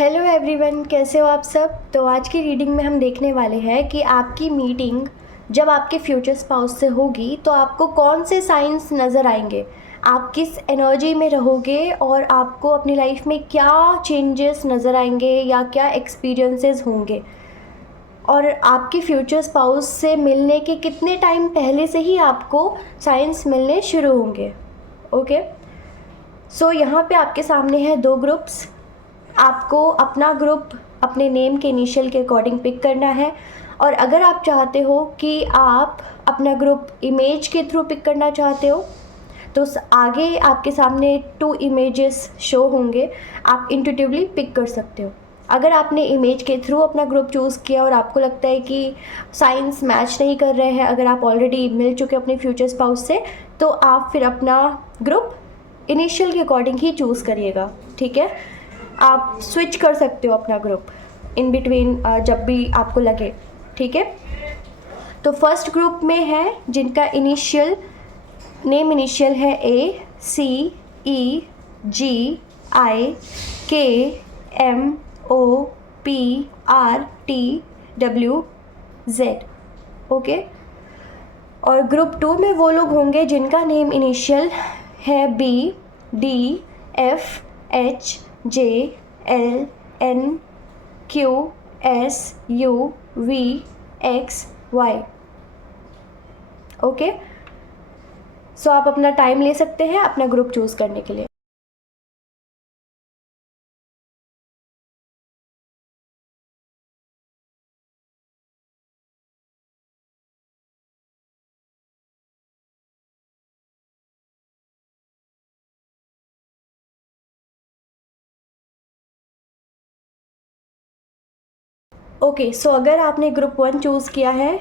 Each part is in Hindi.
हेलो एवरीवन, कैसे हो आप सब। तो आज की रीडिंग में हम देखने वाले हैं कि आपकी मीटिंग जब आपके फ्यूचर स्पाउस से होगी तो आपको कौन से साइंस नज़र आएंगे, आप किस एनर्जी में रहोगे और आपको अपनी लाइफ में क्या चेंजेस नज़र आएंगे या क्या एक्सपीरियंसेस होंगे, और आपके फ्यूचर स्पाउस से मिलने के कितने टाइम पहले से ही आपको साइंस मिलने शुरू होंगे। ओके, सो यहाँ पे आपके सामने है दो ग्रुप्स। आपको अपना ग्रुप अपने नेम के इनिशियल के अकॉर्डिंग पिक करना है, और अगर आप चाहते हो कि आप अपना ग्रुप इमेज के थ्रू पिक करना चाहते हो तो आगे आपके सामने 2 इमेजेस शो होंगे, आप इंट्यूटिवली पिक कर सकते हो। अगर आपने इमेज के थ्रू अपना ग्रुप चूज़ किया और आपको लगता है कि साइंस मैच नहीं कर रहे हैं, अगर आप ऑलरेडी मिल चुके अपने फ्यूचर स्पाउस से, तो आप फिर अपना ग्रुप इनिशियल के अकॉर्डिंग ही चूज़ करिएगा। ठीक है, आप स्विच कर सकते हो अपना ग्रुप इन बिटवीन जब भी आपको लगे। ठीक है, तो फर्स्ट ग्रुप में है जिनका नेम इनिशियल है ACEGIMOPRTWZ। ओके, और ग्रुप 2 में वो लोग होंगे जिनका नेम इनिशियल है BDFHJLNQSUVXY। ओके, सो आप अपना टाइम ले सकते हैं अपना ग्रुप चूज़ करने के लिए। ओके, सो अगर आपने ग्रुप 1 चूज़ किया है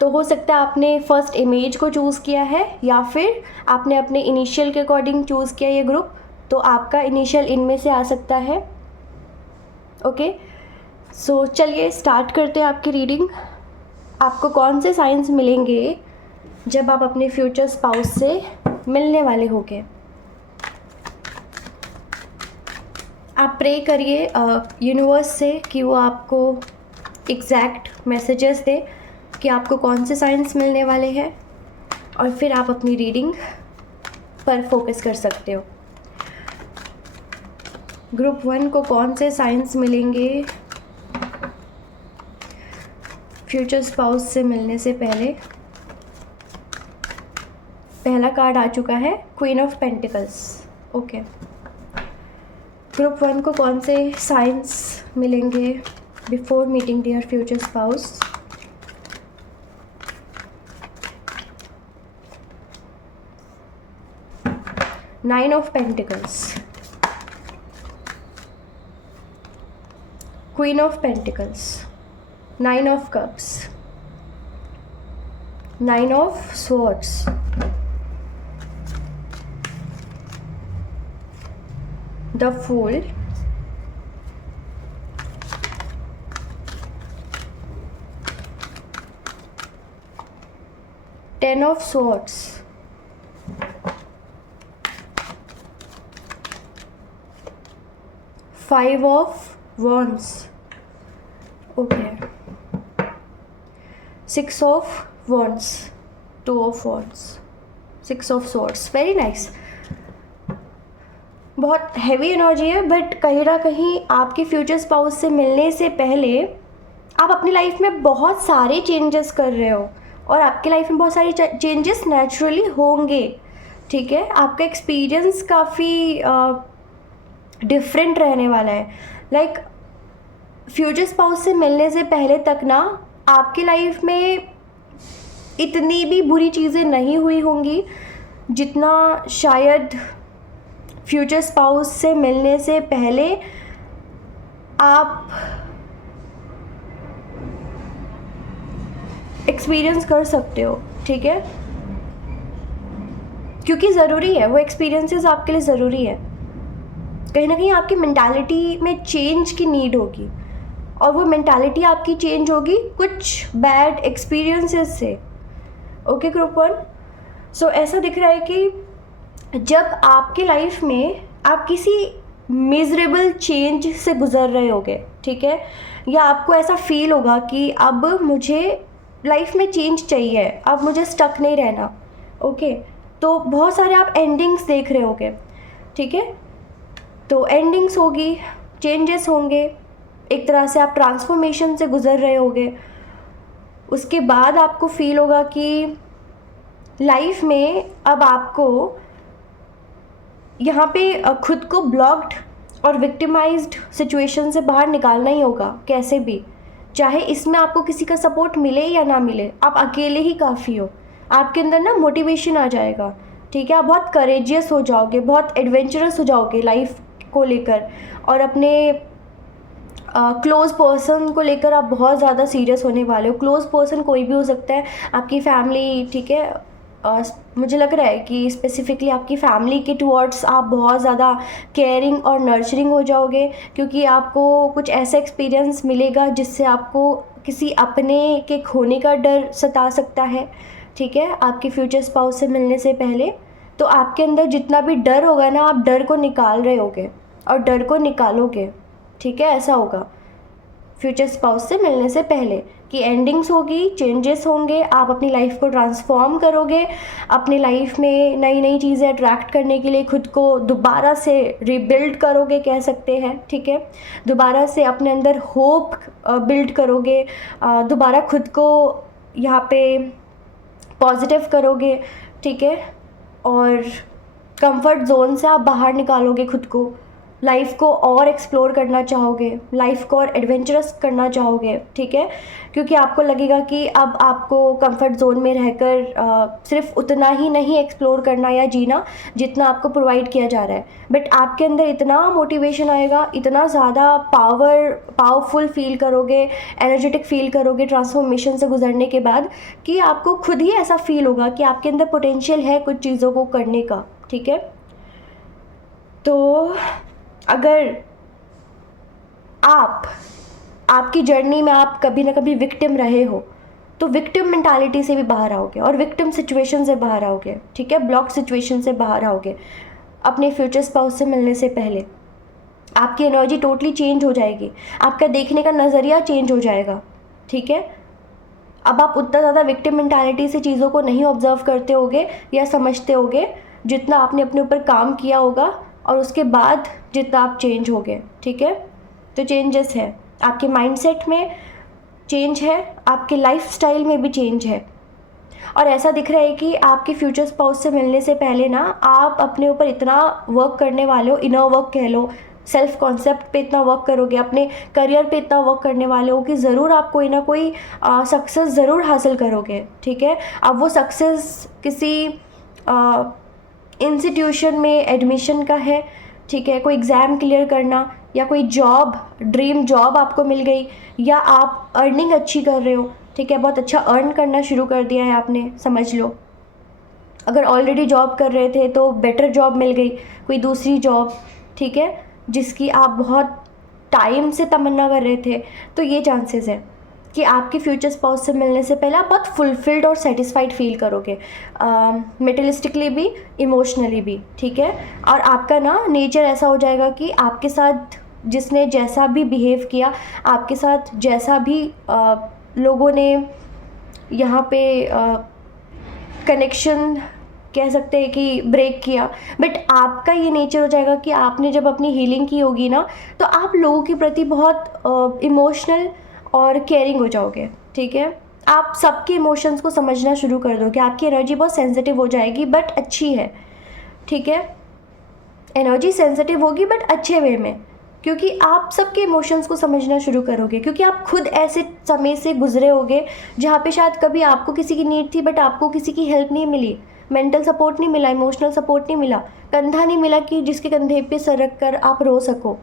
तो हो सकता है आपने फर्स्ट इमेज को चूज़ किया है या फिर आपने अपने इनिशियल के अकॉर्डिंग चूज़ किया ये ग्रुप, तो आपका इनिशियल इनमें से आ सकता है। ओके, सो चलिए स्टार्ट करते हैं आपकी रीडिंग। आपको कौन से साइंस मिलेंगे जब आप अपने फ्यूचर स्पाउस से मिलने वाले होंगे। आप प्रे करिए यूनिवर्स से कि वो आपको एग्जैक्ट मैसेजेस दे कि आपको कौन से साइंस मिलने वाले हैं, और फिर आप अपनी रीडिंग पर फोकस कर सकते हो। ग्रुप 1 को कौन से साइंस मिलेंगे फ्यूचर स्पाउस से मिलने से पहले। पहला कार्ड आ चुका है queen of pentacles. Okay, group 1 को कौन से साइंस मिलेंगे before meeting their future spouse. Nine of pentacles, queen of pentacles, nine of cups, nine of swords, the fool, ten of swords, five of wands, okay, six of wands, two of wands, six of swords, very nice. बहुत हैवी एनर्जी है, बट कहीं ना कहीं आपके फ्यूचर स्पाउस से मिलने से पहले आप अपनी लाइफ में बहुत सारे चेंजेस कर रहे हो, और आपके लाइफ में बहुत सारे चेंजेस नेचुरली होंगे। ठीक है, आपका एक्सपीरियंस काफ़ी डिफरेंट रहने वाला है। लाइक फ्यूचर स्पाउस से मिलने से पहले तक ना आपकी लाइफ में इतनी भी बुरी चीज़ें नहीं हुई होंगी जितना शायद फ्यूचर स्पाउस से मिलने से पहले आप एक्सपीरियंस कर सकते हो। ठीक है, क्योंकि ज़रूरी है, वो एक्सपीरियंसेस आपके लिए ज़रूरी है। कहीं ना कहीं आपकी मेंटालिटी में चेंज की नीड होगी, और वो मेंटालिटी आपकी चेंज होगी कुछ बैड एक्सपीरियंसेस से। ओके ग्रुप 1, सो ऐसा दिख रहा है कि जब आपकी लाइफ में आप किसी मिजरेबल चेंज से गुजर रहे होगे, ठीक है, या आपको ऐसा फील होगा कि अब मुझे लाइफ में चेंज चाहिए, अब मुझे स्टक नहीं रहना। ओके, तो बहुत सारे आप एंडिंग्स देख रहे होगे, ठीक है, तो एंडिंग्स होगी, चेंजेस होंगे, एक तरह से आप ट्रांसफॉर्मेशन से गुजर रहे होगे। उसके बाद आपको फील होगा कि लाइफ में अब आपको यहाँ पे खुद को ब्लॉक्ड और विक्टिमाइज्ड सिचुएशन से बाहर निकालना ही होगा कैसे भी, चाहे इसमें आपको किसी का सपोर्ट मिले या ना मिले, आप अकेले ही काफ़ी हो। आपके अंदर ना मोटिवेशन आ जाएगा, ठीक है, आप बहुत करेजियस हो जाओगे, बहुत एडवेंचरस हो जाओगे लाइफ को लेकर, और अपने क्लोज़ पर्सन को लेकर आप बहुत ज़्यादा सीरियस होने वाले हो। क्लोज़ पर्सन कोई भी हो सकता है, आपकी फैमिली, ठीक है, मुझे लग रहा है कि स्पेसिफिकली आपकी फैमिली के टुवर्ड्स आप बहुत ज़्यादा केयरिंग और नर्चरिंग हो जाओगे, क्योंकि आपको कुछ ऐसा एक्सपीरियंस मिलेगा जिससे आपको किसी अपने के खोने का डर सता सकता है, ठीक है, आपके फ्यूचर स्पाउस से मिलने से पहले। तो आपके अंदर जितना भी डर होगा ना, आप डर को निकाल रहे होगे और डर को निकालोगे, ठीक है, ऐसा होगा फ्यूचर स्पाउस से मिलने से पहले कि एंडिंग्स होगी, चेंजेस होंगे, आप अपनी लाइफ को ट्रांसफॉर्म करोगे, अपनी लाइफ में नई नई चीज़ें अट्रैक्ट करने के लिए खुद को दोबारा से रिबिल्ड करोगे, कह सकते हैं, ठीक है, दोबारा से अपने अंदर होप बिल्ड करोगे, दोबारा खुद को यहाँ पे पॉजिटिव करोगे, ठीक है, और कंफर्ट जोन से आप बाहर निकालोगे खुद को, लाइफ को और एक्सप्लोर करना चाहोगे, लाइफ को और एडवेंचरस करना चाहोगे, ठीक है, क्योंकि आपको लगेगा कि अब आपको कंफर्ट जोन में रहकर सिर्फ उतना ही नहीं एक्सप्लोर करना या जीना जितना आपको प्रोवाइड किया जा रहा है, बट आपके अंदर इतना मोटिवेशन आएगा, इतना ज़्यादा पावरफुल फील करोगे, एनर्जेटिक फील करोगे ट्रांसफॉर्मेशन से गुजरने के बाद, कि आपको खुद ही ऐसा फील होगा कि आपके अंदर पोटेंशियल है कुछ चीज़ों को करने का, ठीक है। तो अगर आपकी जर्नी में आप कभी ना कभी विक्टिम रहे हो, तो विक्टिम मेंटालिटी से भी बाहर आओगे और विक्टिम सिचुएशन से बाहर आओगे, ठीक है, ब्लॉक सिचुएशन से बाहर आओगे। अपने फ्यूचर स्पाउस से मिलने से पहले आपकी एनर्जी टोटली चेंज हो जाएगी, आपका देखने का नज़रिया चेंज हो जाएगा, ठीक है। अब आप उतना ज़्यादा विक्टिम मेंटालिटी से चीज़ों को नहीं ऑब्जर्व करते होगे या समझते होगे जितना आपने अपने ऊपर काम किया होगा, और उसके बाद जितना आप चेंज हो गए, ठीक है। तो चेंजेस है, आपके माइंडसेट में चेंज है, आपके लाइफस्टाइल में भी चेंज है, और ऐसा दिख रहा है कि आपके फ्यूचर स्पाउस से मिलने से पहले ना आप अपने ऊपर इतना वर्क करने वाले हो, इनर वर्क कह लो, सेल्फ कॉन्सेप्ट पे इतना वर्क करोगे, अपने करियर पे इतना वर्क करने वाले हो कि ज़रूर आप कोई ना कोई सक्सेस ज़रूर हासिल करोगे, ठीक है। अब वो सक्सेस किसी इंस्टीट्यूशन में एडमिशन का है, ठीक है, कोई एग्ज़ाम क्लियर करना, या कोई जॉब, ड्रीम जॉब आपको मिल गई, या आप अर्निंग अच्छी कर रहे हो, ठीक है, बहुत अच्छा अर्न करना शुरू कर दिया है आपने, समझ लो। अगर ऑलरेडी जॉब कर रहे थे तो बेटर जॉब मिल गई, कोई दूसरी जॉब, ठीक है, जिसकी आप बहुत टाइम से तमन्ना कर रहे थे। तो ये चांसेस है कि आपके फ्यूचर स्पाउस से मिलने से पहले आप बहुत फुलफिल्ड और सेटिस्फाइड फील करोगे, मेटेरियलिस्टिकली भी, इमोशनली भी, ठीक है। और आपका ना नेचर ऐसा हो जाएगा कि आपके साथ जिसने जैसा भी बिहेव किया, आपके साथ जैसा भी लोगों ने यहाँ पे कनेक्शन कह सकते हैं कि ब्रेक किया, बट आपका ये नेचर हो जाएगा कि आपने जब अपनी हीलिंग की होगी ना, तो आप लोगों के प्रति बहुत इमोशनल और केयरिंग हो जाओगे, ठीक है। आप सबके इमोशंस को समझना शुरू कर दोगे, आपकी एनर्जी बहुत सेंसिटिव हो जाएगी, बट अच्छी है, ठीक है, एनर्जी सेंसिटिव होगी बट अच्छे वे में, क्योंकि आप सबके इमोशंस को समझना शुरू करोगे, क्योंकि आप खुद ऐसे समय से गुजरे होगे जहाँ पे शायद कभी आपको किसी की नीड थी बट आपको किसी की हेल्प नहीं मिली, मेंटल सपोर्ट नहीं मिला, इमोशनल सपोर्ट नहीं मिला, कंधा नहीं मिला कि जिसके कंधे पे सर रख कर आप रो सको।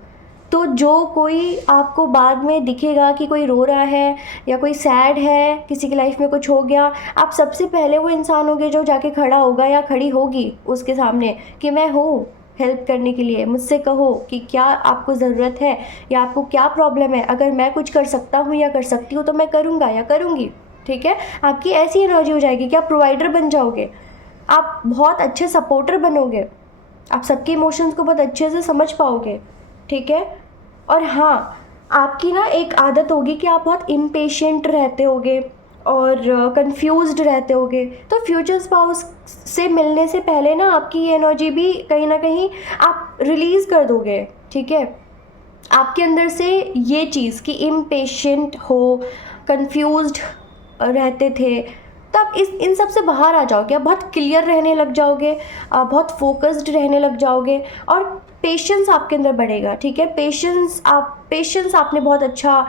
तो जो कोई आपको बाद में दिखेगा कि कोई रो रहा है या कोई सैड है, किसी की लाइफ में कुछ हो गया, आप सबसे पहले वो इंसान होगे जो जाके खड़ा होगा या खड़ी होगी उसके सामने कि मैं हूँ हेल्प करने के लिए, मुझसे कहो कि क्या आपको ज़रूरत है या आपको क्या प्रॉब्लम है, अगर मैं कुछ कर सकता हूँ या कर सकती हूँ तो मैं करूँगा या करूँगी, ठीक है। आपकी ऐसी एनर्जी हो जाएगी कि आप प्रोवाइडर बन जाओगे, आप बहुत अच्छे सपोर्टर बनोगे, आप सबके इमोशंस को बहुत अच्छे से समझ पाओगे, ठीक है। और हाँ, आपकी ना एक आदत होगी कि आप बहुत इम्पेशेंट रहते होगे और कंफ्यूज्ड रहते होगे। तो फ्यूचर स्पाउस से मिलने से पहले ना आपकी ये एनर्जी भी कहीं ना कहीं आप रिलीज़ कर दोगे, ठीक है। आपके अंदर से ये चीज़ कि इम्पेशेंट हो, कंफ्यूज्ड रहते थे, तो आप इन सब से बाहर आ जाओगे। आप बहुत क्लियर रहने लग जाओगे, आप बहुत फोकस्ड रहने लग जाओगे और पेशेंस आपके अंदर बढ़ेगा, ठीक है। पेशेंस आपने बहुत अच्छा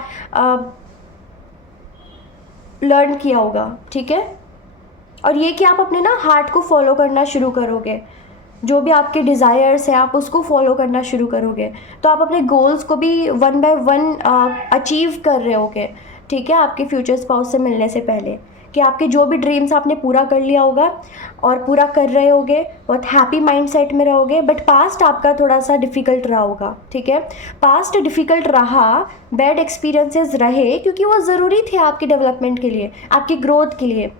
लर्न किया होगा, ठीक है। और ये कि आप अपने ना हार्ट को फॉलो करना शुरू करोगे, जो भी आपके डिज़ायर्स हैं आप उसको फॉलो करना शुरू करोगे, तो आप अपने गोल्स को भी वन बाय वन अचीव कर रहे होगे, ठीक है। आपके फ्यूचर स्पाउस से मिलने से पहले कि आपके जो भी ड्रीम्स आपने पूरा कर लिया होगा और पूरा कर रहे होगे, बहुत हैप्पी माइंड सेट में रहोगे। बट पास्ट आपका थोड़ा सा डिफ़िकल्ट रहा होगा, ठीक है। पास्ट डिफ़िकल्ट रहा, बैड एक्सपीरियंसेस रहे, क्योंकि वो ज़रूरी थे आपकी डेवलपमेंट के लिए, आपकी ग्रोथ के लिए,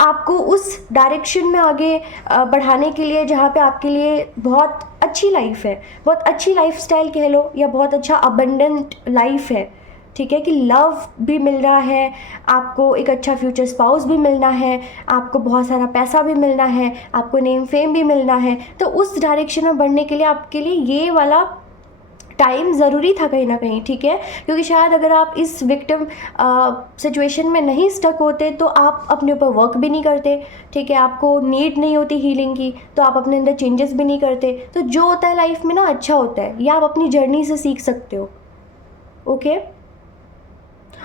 आपको उस डायरेक्शन में आगे बढ़ाने के लिए जहाँ पे आपके लिए बहुत अच्छी लाइफ है, बहुत अच्छी लाइफस्टाइल कह लो, या बहुत अच्छा अबंडेंट लाइफ है, ठीक है। कि लव भी मिल रहा है, आपको एक अच्छा फ्यूचर स्पाउस भी मिलना है, आपको बहुत सारा पैसा भी मिलना है, आपको नेम फेम भी मिलना है। तो उस डायरेक्शन में बढ़ने के लिए आपके लिए ये वाला टाइम ज़रूरी था कहीं ना कहीं, ठीक है। क्योंकि शायद अगर आप इस विक्टिम सिचुएशन में नहीं स्टक होते तो आप अपने ऊपर वर्क भी नहीं करते, ठीक है। आपको नीड नहीं होती हीलिंग की, तो आप अपने अंदर चेंजेस भी नहीं करते। तो जो होता है लाइफ में ना अच्छा होता है, या आप अपनी जर्नी से सीख सकते हो, ओके।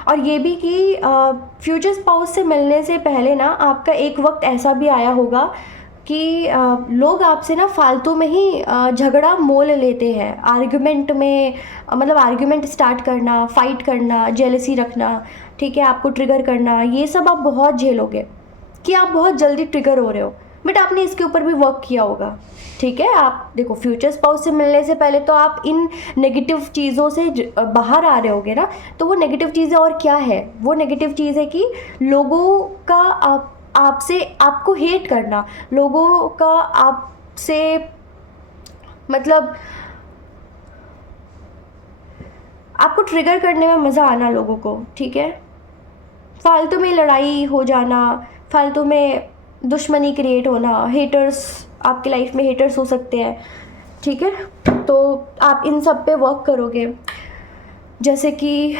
और ये भी कि फ्यूचर स्पाउस से मिलने से पहले ना आपका एक वक्त ऐसा भी आया होगा कि लोग आपसे ना फालतू में ही झगड़ा मोल लेते हैं, आर्गुमेंट में, मतलब आर्गुमेंट स्टार्ट करना, फाइट करना, जेलसी रखना, ठीक है, आपको ट्रिगर करना, ये सब आप बहुत झेलोगे कि आप बहुत जल्दी ट्रिगर हो रहे हो। बट आपने इसके ऊपर भी वर्क किया होगा, ठीक है। आप देखो, फ्यूचर स्पाउस से मिलने से पहले तो आप इन नेगेटिव चीज़ों से बाहर आ रहे होगे ना। तो वो नेगेटिव चीज़ें और क्या है? वो नेगेटिव चीज़ है कि लोगों का आपसे, आपको हेट करना, लोगों का आपसे, मतलब आपको ट्रिगर करने में मज़ा आना लोगों को, ठीक है। फालतू में लड़ाई हो जाना, फालतू में दुश्मनी क्रिएट होना, हेटर्स, आपकी लाइफ में हेटर्स हो सकते हैं, ठीक है। तो आप इन सब पे वर्क करोगे, जैसे कि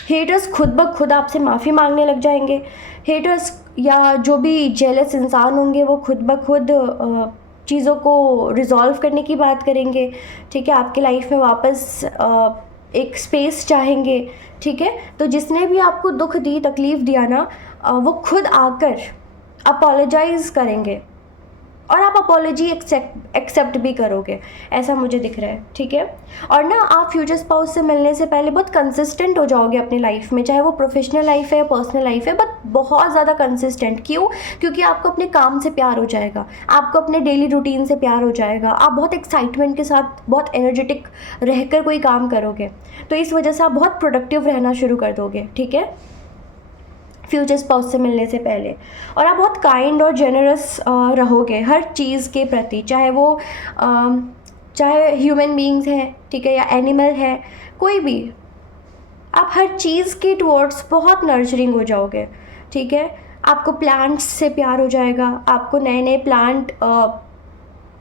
हेटर्स खुद ब खुद आपसे माफ़ी मांगने लग जाएंगे। हेटर्स या जो भी जेलस इंसान होंगे वो खुद ब खुद चीज़ों को रिजॉल्व करने की बात करेंगे, ठीक है। आपके लाइफ में वापस एक स्पेस चाहेंगे, ठीक है। तो जिसने भी आपको दुख दी, तकलीफ़ दिया ना, वो खुद आकर अपोलोजाइज़ करेंगे और आप अपोलॉजी एक्सेप्ट भी करोगे, ऐसा मुझे दिख रहा है, ठीक है। और ना आप फ्यूचर स्पाउस से मिलने से पहले बहुत कंसिस्टेंट हो जाओगे अपनी लाइफ में, चाहे वो प्रोफेशनल लाइफ है या पर्सनल लाइफ है, बट बहुत ज़्यादा कंसिस्टेंट। क्यों? क्योंकि आपको अपने काम से प्यार हो जाएगा, आपको अपने डेली रूटीन से प्यार हो जाएगा, आप बहुत एक्साइटमेंट के साथ, बहुत एनर्जेटिक रहकर कोई काम करोगे, तो इस वजह से आप बहुत प्रोडक्टिव रहना शुरू कर दोगे, ठीक है, फ्यूचर स्पाउस से मिलने से पहले। और आप बहुत काइंड और जेनरस रहोगे हर चीज़ के प्रति, चाहे वो चाहे ह्यूमन बीइंग्स हैं, ठीक है, या एनिमल है, कोई भी, आप हर चीज़ के टुवर्ड्स बहुत नर्चरिंग हो जाओगे, ठीक है। आपको प्लांट्स से प्यार हो जाएगा, आपको नए नए प्लांट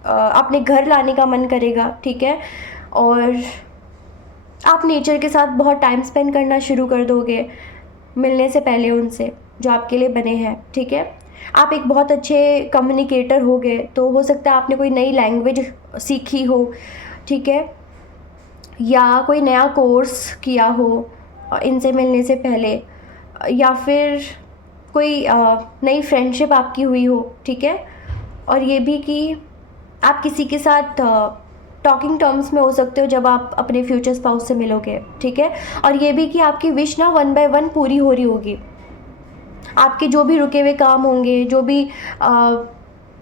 अपने घर लाने का मन करेगा, ठीक है। और आप नेचर के साथ बहुत टाइम स्पेंड करना शुरू कर दोगे मिलने से पहले उनसे, जो आपके लिए बने हैं, ठीक है। आप एक बहुत अच्छे कम्युनिकेटर हो गए, तो हो सकता है आपने कोई नई लैंग्वेज सीखी हो, ठीक है, या कोई नया कोर्स किया हो इनसे मिलने से पहले, या फिर कोई नई फ्रेंडशिप आपकी हुई हो, ठीक है। और ये भी कि आप किसी के साथ टॉकिंग टर्म्स में हो सकते हो जब आप अपने फ्यूचर स्पाउस से मिलोगे, ठीक है। और ये भी कि आपकी विश ना वन बाय वन पूरी हो रही होगी, आपके जो भी रुके हुए काम होंगे, जो भी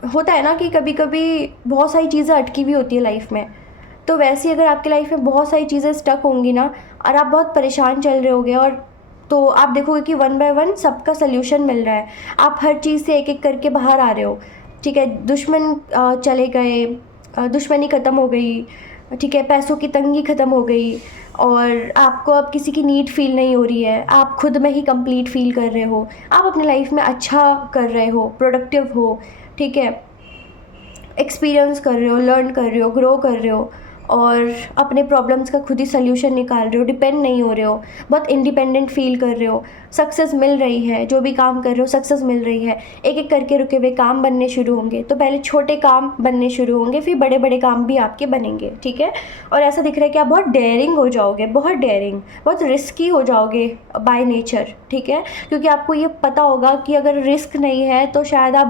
होता है ना कि कभी कभी बहुत सारी चीज़ें अटकी हुई होती है लाइफ में, तो वैसे ही अगर आपकी लाइफ में बहुत सारी चीज़ें स्टक होंगी ना, और आप बहुत परेशान चल रहे होगे, और तो आप देखोगे कि वन बाय वन सबका सल्यूशन मिल रहा है, आप हर चीज़ से एक एक करके बाहर आ रहे हो, ठीक है। दुश्मन चले गए, दुश्मनी ख़त्म हो गई, ठीक है, पैसों की तंगी ख़त्म हो गई, और आपको अब किसी की नीड फील नहीं हो रही है, आप खुद में ही कंप्लीट फील कर रहे हो, आप अपनी लाइफ में अच्छा कर रहे हो, प्रोडक्टिव हो, ठीक है, एक्सपीरियंस कर रहे हो, लर्न कर रहे हो, ग्रो कर रहे हो, और अपने प्रॉब्लम्स का खुद ही सल्यूशन निकाल रहे हो, डिपेंड नहीं हो रहे हो, बहुत इंडिपेंडेंट फील कर रहे हो, सक्सेस मिल रही है, जो भी काम कर रहे हो सक्सेस मिल रही है, एक एक करके रुके हुए काम बनने शुरू होंगे। तो पहले छोटे काम बनने शुरू होंगे, फिर बड़े बड़े काम भी आपके बनेंगे, ठीक है। और ऐसा दिख रहा है कि आप बहुत डेयरिंग हो जाओगे, बहुत डेयरिंग, बहुत रिस्की हो जाओगे बाय नेचर, ठीक है, क्योंकि आपको ये पता होगा कि अगर रिस्क नहीं है तो शायद आप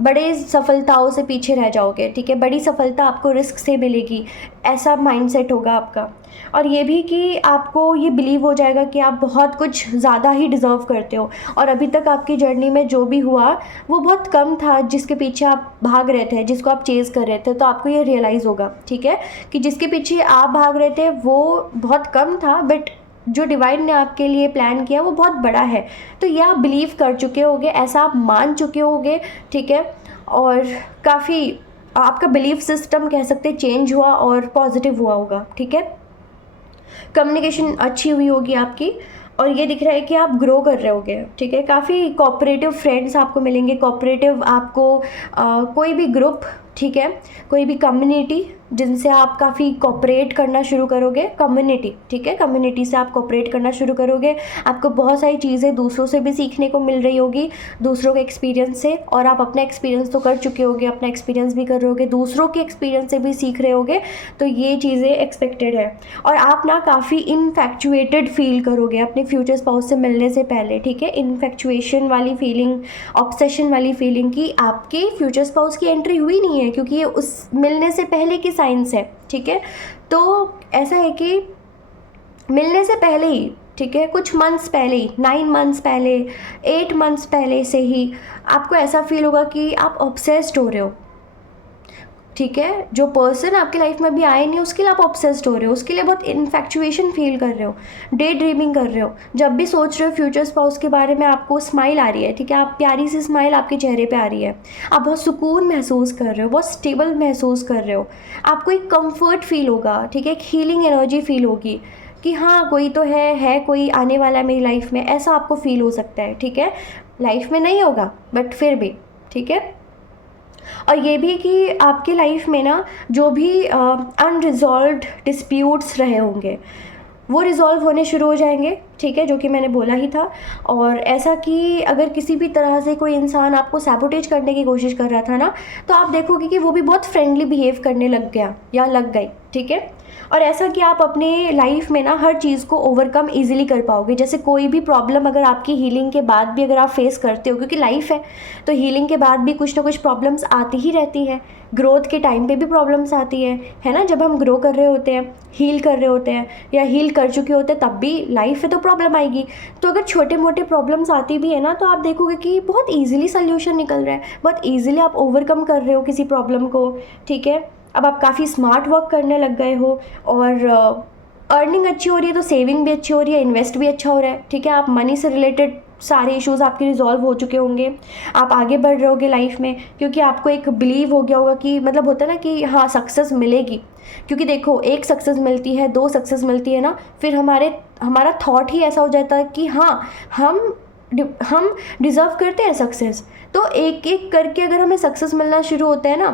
बड़े सफलताओं से पीछे रह जाओगे, ठीक है, बड़ी सफलता आपको रिस्क से मिलेगी, ऐसा माइंडसेट होगा आपका। और ये भी कि आपको ये बिलीव हो जाएगा कि आप बहुत कुछ ज़्यादा ही डिज़र्व करते हो, और अभी तक आपकी जर्नी में जो भी हुआ वो बहुत कम था जिसके पीछे आप भाग रहे थे, जिसको आप चेज़ कर रहे थे। तो आपको ये रियलाइज़ होगा, ठीक है, कि जिसके पीछे आप भाग रहे थे वो बहुत कम था, बट जो डिवाइन ने आपके लिए प्लान किया वो बहुत बड़ा है। तो ये आप बिलीव कर चुके होगे, ऐसा आप मान चुके होगे, ठीक है, और काफ़ी आपका बिलीफ सिस्टम कह सकते हैं चेंज हुआ और पॉजिटिव हुआ होगा, ठीक है। कम्युनिकेशन अच्छी हुई होगी आपकी, और ये दिख रहा है कि आप ग्रो कर रहे होगे, ठीक है, काफ़ी कोऑपरेटिव फ्रेंड्स आपको मिलेंगे, कोऑपरेटिव आपको कोई भी ग्रुप, ठीक है, कोई भी कम्युनिटी जिनसे आप काफ़ी कोऑपरेट करना शुरू करोगे, कम्युनिटी, ठीक है, कम्युनिटी से आप कोऑपरेट करना शुरू करोगे। आपको बहुत सारी चीज़ें दूसरों से भी सीखने को मिल रही होगी, दूसरों के एक्सपीरियंस से, और आप अपना एक्सपीरियंस तो कर चुके होगे, अपना एक्सपीरियंस भी कर रहे होगे, दूसरों के एक्सपीरियंस से भी सीख रहे होगे। तो ये चीज़ें एक्सपेक्टेड है। और आप ना काफ़ी इनफैक्चुएटेड फील करोगे अपने फ्यूचर स्पाउस से मिलने से पहले, ठीक है, इनफैक्चुएशन वाली फीलिंग, ऑब्सेशन वाली फीलिंग कि आपके फ्यूचर स्पाउस की एंट्री हुई नहीं है, क्योंकि ये उस मिलने से पहले की साइंस है, ठीक है। तो ऐसा है कि मिलने से पहले ही, ठीक है, कुछ मंथ्स पहले ही, 9 मंथ्स पहले, 8 मंथ्स पहले से ही आपको ऐसा फील होगा कि आप ऑब्सेस्ड हो रहे हो, ठीक है, जो पर्सन आपकी लाइफ में भी आए नहीं उसके लिए आप ऑब्सेस्ड हो रहे हो, उसके लिए बहुत इन्फैक्चुएशन फील कर रहे हो, डे ड्रीमिंग कर रहे हो, जब भी सोच रहे हो फ्यूचर स्पाउस के बारे में आपको स्माइल आ रही है, ठीक है, आप प्यारी सी स्माइल आपके चेहरे पे आ रही है, आप बहुत सुकून महसूस कर रहे हो, बहुत स्टेबल महसूस कर रहे हो, आपको एक कंफर्ट फील होगा, ठीक है, एक हीलिंग एनर्जी फील होगी कि हाँ कोई तो है कोई आने वाला है मेरी लाइफ में, ऐसा आपको फील हो सकता है, ठीक है, लाइफ में नहीं होगा बट फिर भी, ठीक है। और ये भी कि आपकी लाइफ में ना जो भी अनरिजॉल्व्ड डिस्प्यूट्स रहे होंगे वो रिज़ॉल्व होने शुरू हो जाएंगे, ठीक है, जो कि मैंने बोला ही था। और ऐसा कि अगर किसी भी तरह से कोई इंसान आपको सैबोटेज करने की कोशिश कर रहा था ना, तो आप देखोगे कि वो भी बहुत फ्रेंडली बिहेव करने लग गया या लग गई, ठीक है। और ऐसा कि आप अपने लाइफ में ना हर चीज़ को ओवरकम इजीली कर पाओगे। जैसे कोई भी प्रॉब्लम अगर आपकी हीलिंग के बाद भी अगर आप फेस करते हो, क्योंकि लाइफ है तो हीलिंग के बाद भी कुछ ना कुछ प्रॉब्लम्स आती ही रहती है, ग्रोथ के टाइम पे भी प्रॉब्लम्स आती है ना, जब हम ग्रो कर रहे होते हैं, हील कर रहे होते हैं या हील कर चुके होते हैं, तब भी लाइफ में तो प्रॉब्लम आएगी। तो अगर छोटे मोटे प्रॉब्लम्स आती भी है ना, तो आप देखोगे कि बहुत ईजिली सोल्यूशन निकल रहा है, बहुत ईजिली आप ओवरकम कर रहे हो किसी प्रॉब्लम को, ठीक है। अब आप काफ़ी स्मार्ट वर्क करने लग गए हो, और अर्निंग अच्छी हो रही है तो सेविंग भी अच्छी हो रही है, इन्वेस्ट भी अच्छा हो रहा है, ठीक है। आप मनी से रिलेटेड सारे इश्यूज आपके रिजॉल्व हो चुके होंगे, आप आगे बढ़ रहे होगे लाइफ में, क्योंकि आपको एक बिलीव हो गया होगा कि मतलब होता है ना कि हाँ सक्सेस मिलेगी। क्योंकि देखो एक सक्सेस मिलती है, 2 सक्सेस मिलती है ना, फिर हमारा थॉट ही ऐसा हो जाता है कि हाँ हम डिज़र्व करते हैं सक्सेस। तो एक एक करके अगर हमें सक्सेस मिलना शुरू होता है ना,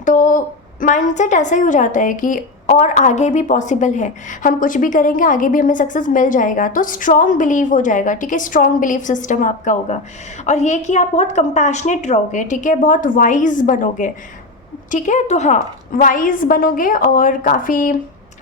तो माइंडसेट ऐसा ही हो जाता है कि और आगे भी पॉसिबल है, हम कुछ भी करेंगे आगे भी हमें सक्सेस मिल जाएगा। तो स्ट्रॉन्ग बिलीव हो जाएगा, ठीक है, स्ट्रॉन्ग बिलीव सिस्टम आपका होगा। और ये कि आप बहुत कंपैशनेट रहोगे, ठीक है, बहुत वाइज बनोगे, ठीक है। तो हाँ वाइज बनोगे और काफ़ी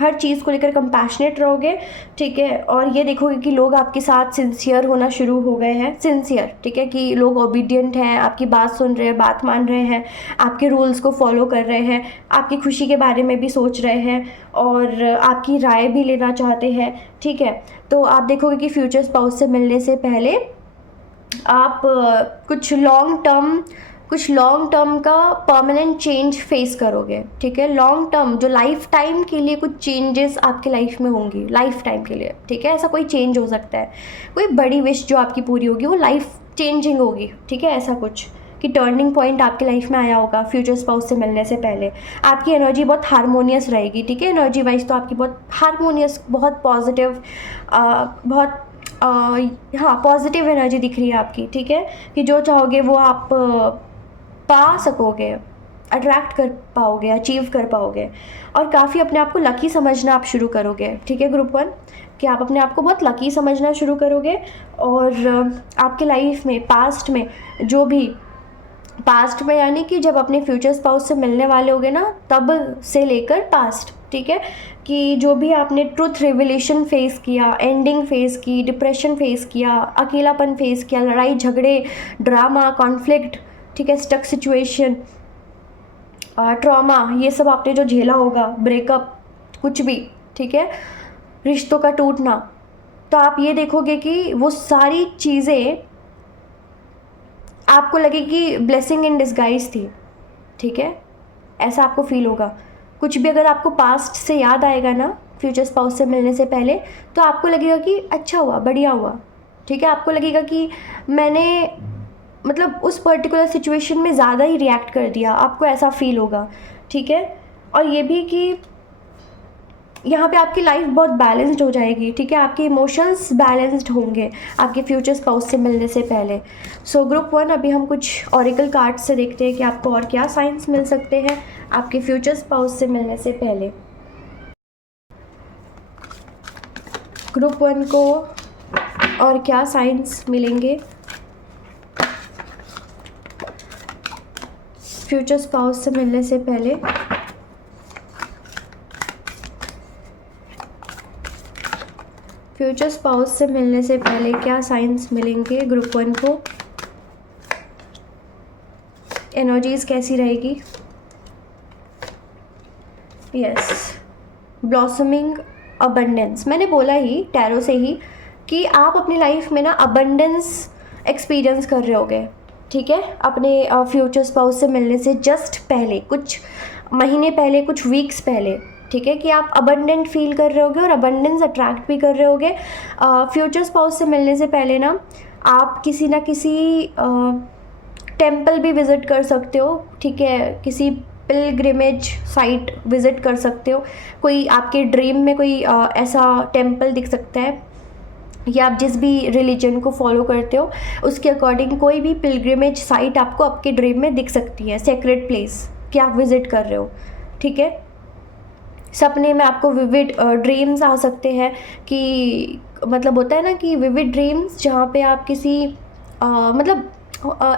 हर चीज़ को लेकर कंपैशनेट रहोगे, ठीक है। और ये देखोगे कि लोग आपके साथ सिंसियर होना शुरू हो गए हैं, सिंसियर, ठीक है, कि लोग ओबीडियंट हैं, आपकी बात सुन रहे हैं, बात मान रहे हैं, आपके रूल्स को फॉलो कर रहे हैं, आपकी खुशी के बारे में भी सोच रहे हैं और आपकी राय भी लेना चाहते हैं, ठीक है। तो आप देखोगे कि फ्यूचर स्पाउस से मिलने से पहले आप कुछ लॉन्ग टर्म का परमानेंट चेंज फेस करोगे, ठीक है। लॉन्ग टर्म जो लाइफ टाइम के लिए कुछ चेंजेस आपके लाइफ में होंगी, लाइफ टाइम के लिए, ठीक है। ऐसा कोई चेंज हो सकता है, कोई बड़ी विश जो आपकी पूरी होगी वो लाइफ चेंजिंग होगी, ठीक है, ऐसा कुछ, कि टर्निंग पॉइंट आपकी लाइफ में आया होगा फ्यूचर स्पाउस से मिलने से पहले। आपकी एनर्जी बहुत हारमोनियस रहेगी, ठीक है। एनर्जी वाइज तो आपकी बहुत हारमोनियस, बहुत पॉजिटिव, बहुत हाँ पॉजिटिव एनर्जी दिख रही है आपकी, ठीक है। कि जो चाहोगे वो आप पा सकोगे, अट्रैक्ट कर पाओगे, अचीव कर पाओगे, और काफ़ी अपने आप को लकी समझना आप शुरू करोगे, ठीक है ग्रुप 1। कि आप अपने आप को बहुत लकी समझना शुरू करोगे, और आपके लाइफ में पास्ट में जो भी, पास्ट में यानी कि जब अपने फ्यूचर स्पाउस से मिलने वाले होगे ना, तब से लेकर पास्ट, ठीक है। कि जो भी आपने ट्रुथ रिविलेशन फेस किया, एंडिंग फेस की, डिप्रेशन फेस किया, अकेलापन फेस किया, लड़ाई झगड़े, ड्रामा, कॉन्फ्लिक्ट, ठीक है, स्टक सिचुएशन, ट्रॉमा, ये सब आपने जो झेला होगा, ब्रेकअप, कुछ भी, ठीक है, रिश्तों का टूटना, तो आप ये देखोगे कि वो सारी चीज़ें आपको लगे कि ब्लेसिंग इन डिस्गाइज थी, ठीक है। ऐसा आपको फील होगा। कुछ भी अगर आपको पास्ट से याद आएगा ना फ्यूचर स्पाउस से मिलने से पहले, तो आपको लगेगा कि अच्छा हुआ, बढ़िया हुआ, ठीक है। आपको लगेगा कि मैंने मतलब उस पर्टिकुलर सिचुएशन में ज़्यादा ही रिएक्ट कर दिया, आपको ऐसा फील होगा, ठीक है। और ये भी कि यहाँ पे आपकी लाइफ बहुत बैलेंस्ड हो जाएगी, ठीक है। आपके इमोशंस बैलेंस्ड होंगे आपके फ्यूचर स्पाउस से मिलने से पहले। सो ग्रुप 1, अभी हम कुछ ऑरिकल कार्ड्स से देखते हैं कि आपको और क्या साइंस मिल सकते हैं आपके फ्यूचर स्पाउस से मिलने से पहले। ग्रुप 1 को और क्या साइंस मिलेंगे फ्यूचर स्पाउस से मिलने से पहले। फ्यूचर स्पाउस से मिलने से पहले क्या साइंस मिलेंगे ग्रुप 1 को, एनर्जीज कैसी रहेगी। Yes, blossoming abundance. मैंने बोला ही टैरो से ही कि आप अपनी लाइफ में ना अबंडेंस एक्सपीरियंस कर रहे होगे, ठीक है। अपने फ्यूचर स्पाउस से मिलने से जस्ट पहले, कुछ महीने पहले, कुछ वीक्स पहले, ठीक है। कि आप अबंडेंट फील कर रहे होगे और अबंडेंस अट्रैक्ट भी कर रहे होगे। फ्यूचर स्पाउस से मिलने से पहले ना आप किसी ना किसी टेम्पल भी विज़िट कर सकते हो, ठीक है। किसी पिलग्रिमेज साइट विज़िट कर सकते हो। कोई आपके ड्रीम में कोई ऐसा टेम्पल दिख सकता है, या आप जिस भी रिलीजन को फॉलो करते हो उसके अकॉर्डिंग कोई भी पिलग्रिमेज साइट आपको आपके ड्रीम में दिख सकती है, सेक्रेड प्लेस कि आप विज़िट कर रहे हो, ठीक है। सपने में आपको विविड ड्रीम्स आ सकते हैं, कि मतलब होता है ना कि विविड ड्रीम्स, जहाँ पे आप किसी मतलब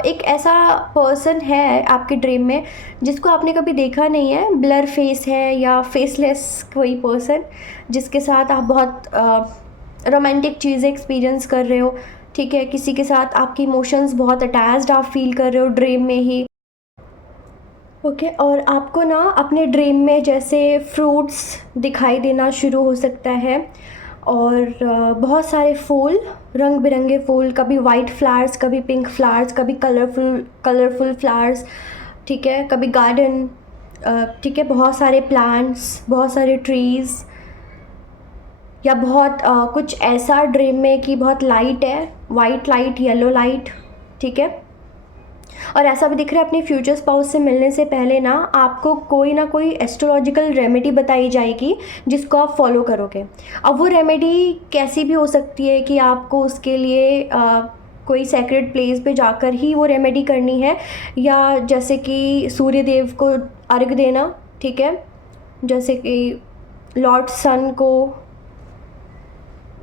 एक ऐसा पर्सन है आपके ड्रीम में जिसको आपने कभी देखा नहीं है, ब्लर फेस है या फेसलेस कोई पर्सन जिसके साथ आप बहुत रोमांटिक चीज़ें एक्सपीरियंस कर रहे हो, ठीक है। किसी के साथ आपकी इमोशंस बहुत अटैच्ड आप फील कर रहे हो ड्रीम में ही, ओके। और आपको ना अपने ड्रीम में जैसे फ्रूट्स दिखाई देना शुरू हो सकता है, और बहुत सारे फूल, रंग बिरंगे फूल, कभी वाइट फ्लावर्स, कभी पिंक फ्लावर्स, कभी कलरफुल फ्लावर्स, ठीक है। कभी गार्डन, ठीक है, बहुत सारे प्लांट्स, बहुत सारे ट्रीज़, या बहुत कुछ ऐसा ड्रीम में कि बहुत लाइट है, वाइट लाइट, येलो लाइट, ठीक है। और ऐसा भी दिख रहा है अपने फ्यूचर स्पाउस से मिलने से पहले ना आपको कोई ना कोई एस्ट्रोलॉजिकल रेमेडी बताई जाएगी जिसको आप फॉलो करोगे। अब वो रेमेडी कैसी भी हो सकती है कि आपको उसके लिए कोई सेक्रेड प्लेस पे जाकर ही वो रेमेडी करनी है, या जैसे कि सूर्य देव को अर्घ देना, ठीक है, जैसे कि लॉर्ड सन को,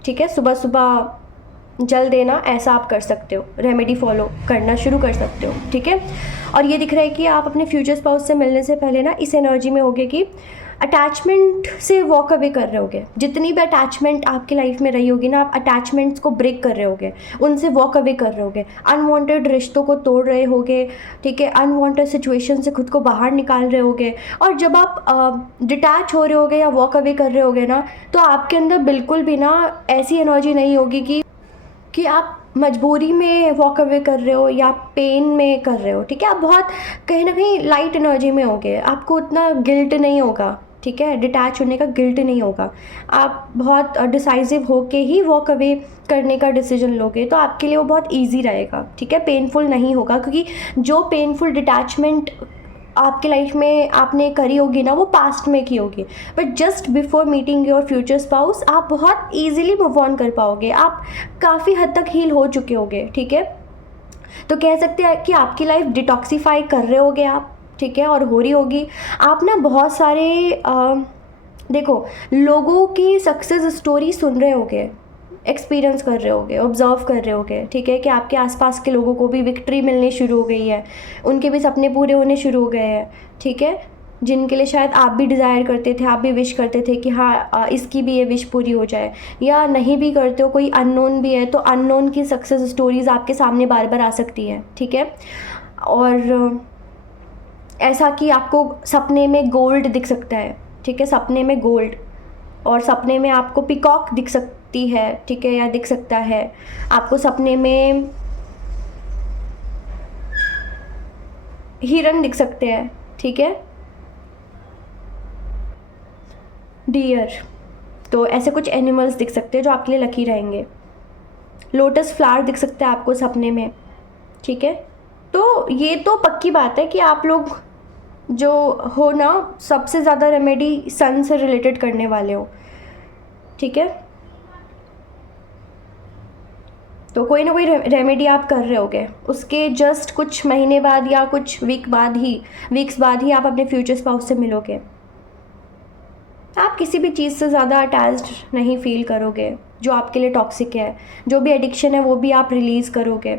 ठीक है, सुबह सुबह जल देना, ऐसा आप कर सकते हो, रेमेडी फॉलो करना शुरू कर सकते हो, ठीक है। और ये दिख रहा है कि आप अपने फ्यूचर स्पाउस से मिलने से पहले ना इस एनर्जी में होगे कि अटैचमेंट से वॉक अवे कर रहे होगे। जितनी भी अटैचमेंट आपकी लाइफ में रही होगी ना, आप अटैचमेंट्स को ब्रेक कर रहे होगे, उनसे वॉक अवे कर रहे होगे, अनवांटेड रिश्तों को तोड़ रहे होगे, ठीक है, अनवांटेड सिचुएशन से खुद को बाहर निकाल रहे होगे। और जब आप डिटैच हो रहे होगे या वॉक अवे कर रहे होगे ना, तो आपके अंदर बिल्कुल भी ना ऐसी एनर्जी नहीं होगी कि आप मजबूरी में वॉक अवे कर रहे हो या पेन में कर रहे हो, ठीक है। आप बहुत कहीं ना कहीं लाइट एनर्जी में होगे, आपको उतना गिल्ट नहीं होगा, ठीक है, डिटैच होने का गिल्ट नहीं होगा। आप बहुत डिसाइसिव होके ही वॉक अवे करने का डिसीजन लोगे तो आपके लिए वो बहुत ईजी रहेगा, ठीक है, पेनफुल नहीं होगा, क्योंकि जो पेनफुल डिटैचमेंट आपके लाइफ में आपने करी होगी ना वो पास्ट में की होगी, but just before meeting your future spouse आप बहुत ईजिली मूव ऑन कर पाओगे, आप काफ़ी हद तक हील हो चुके होगे, ठीक है। तो कह सकते हैं कि आपकी लाइफ डिटॉक्सीफाई कर रहे होगे आप, ठीक है, और हो रही होगी। आप ना बहुत सारे देखो लोगों की सक्सेस स्टोरी सुन रहे होगे, एक्सपीरियंस कर रहे होगे, ऑब्जर्व कर रहे होगे, ठीक है, कि आपके आसपास के लोगों को भी विक्ट्री मिलनी शुरू हो गई है, उनके भी सपने पूरे होने शुरू हो गए हैं, ठीक है, जिनके लिए शायद आप भी डिज़ायर करते थे, आप भी विश करते थे कि हाँ इसकी भी ये विश पूरी हो जाए, या नहीं भी करते हो, कोई अननोन भी है तो अननोन की सक्सेस स्टोरीज़ आपके सामने बार बार आ सकती है, ठीक है। और ऐसा कि आपको सपने में गोल्ड दिख सकता है, ठीक है, सपने में गोल्ड, और सपने में आपको पिकॉक दिख सकती है, ठीक है, या दिख सकता है आपको सपने में हिरन दिख सकते हैं, ठीक है, डियर, तो ऐसे कुछ एनिमल्स दिख सकते हैं जो आपके लिए लकी रहेंगे। लोटस फ्लावर दिख सकता है आपको सपने में, ठीक है। तो ये तो पक्की बात है कि आप लोग जो हो ना सबसे ज़्यादा रेमेडी सन से रिलेटेड करने वाले हो, ठीक है। तो कोई ना कोई रेमेडी आप कर रहे होगे, उसके जस्ट कुछ महीने बाद या कुछ वीक्स बाद ही आप अपने फ्यूचर स्पाउस से मिलोगे। आप किसी भी चीज़ से ज़्यादा अटैच्ड नहीं फील करोगे जो आपके लिए टॉक्सिक है, जो भी एडिक्शन है वो भी आप रिलीज़ करोगे,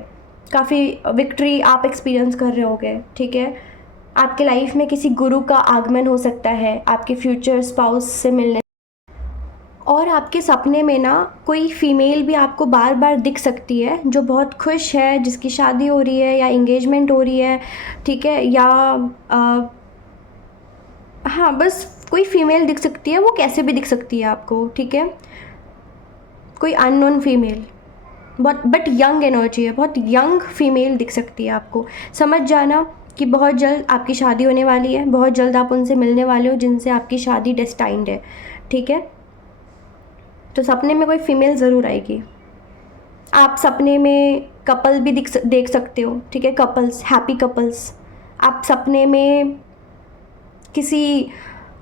काफ़ी विक्ट्री आप एक्सपीरियंस कर रहे होगे, ठीक है। आपके लाइफ में किसी गुरु का आगमन हो सकता है आपके फ्यूचर स्पाउस से मिलने, और आपके सपने में ना कोई फीमेल भी आपको बार बार दिख सकती है जो बहुत खुश है, जिसकी शादी हो रही है या इंगेजमेंट हो रही है, ठीक है, या हाँ बस कोई फीमेल दिख सकती है, वो कैसे भी दिख सकती है आपको, ठीक है, कोई unknown female, but young energy है, बहुत यंग फीमेल दिख सकती है आपको। समझ जाना कि बहुत जल्द आपकी शादी होने वाली है, बहुत जल्द आप उनसे मिलने वाले हो जिनसे आपकी शादी डेस्टाइंड है, ठीक है। तो सपने में कोई फीमेल ज़रूर आएगी। आप सपने में कपल भी देख सकते हो, ठीक है, कपल्स, हैप्पी कपल्स। आप सपने में किसी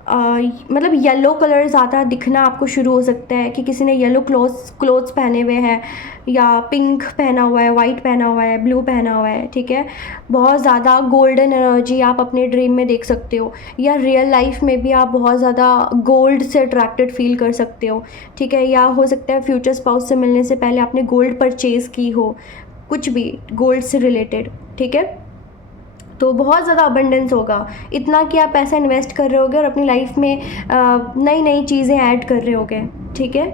मतलब येलो कलर ज़्यादा दिखना आपको शुरू हो सकता है कि किसी ने येलो क्लोथ्स पहने हुए हैं, या पिंक पहना हुआ है, वाइट पहना हुआ है, ब्लू पहना हुआ है, ठीक है। बहुत ज़्यादा गोल्डन एनर्जी आप अपने ड्रीम में देख सकते हो, या रियल लाइफ में भी आप बहुत ज़्यादा गोल्ड से अट्रैक्टेड फील कर सकते हो, ठीक है। या हो सकता है फ्यूचर स्पाउस से मिलने से पहले आपने गोल्ड परचेज़ की हो, कुछ भी गोल्ड से रिलेटेड, ठीक है। तो बहुत ज़्यादा अबंडेंस होगा, इतना कि आप पैसा इन्वेस्ट कर रहे होगे और अपनी लाइफ में नई नई चीज़ें ऐड कर रहे होगे, ठीक है।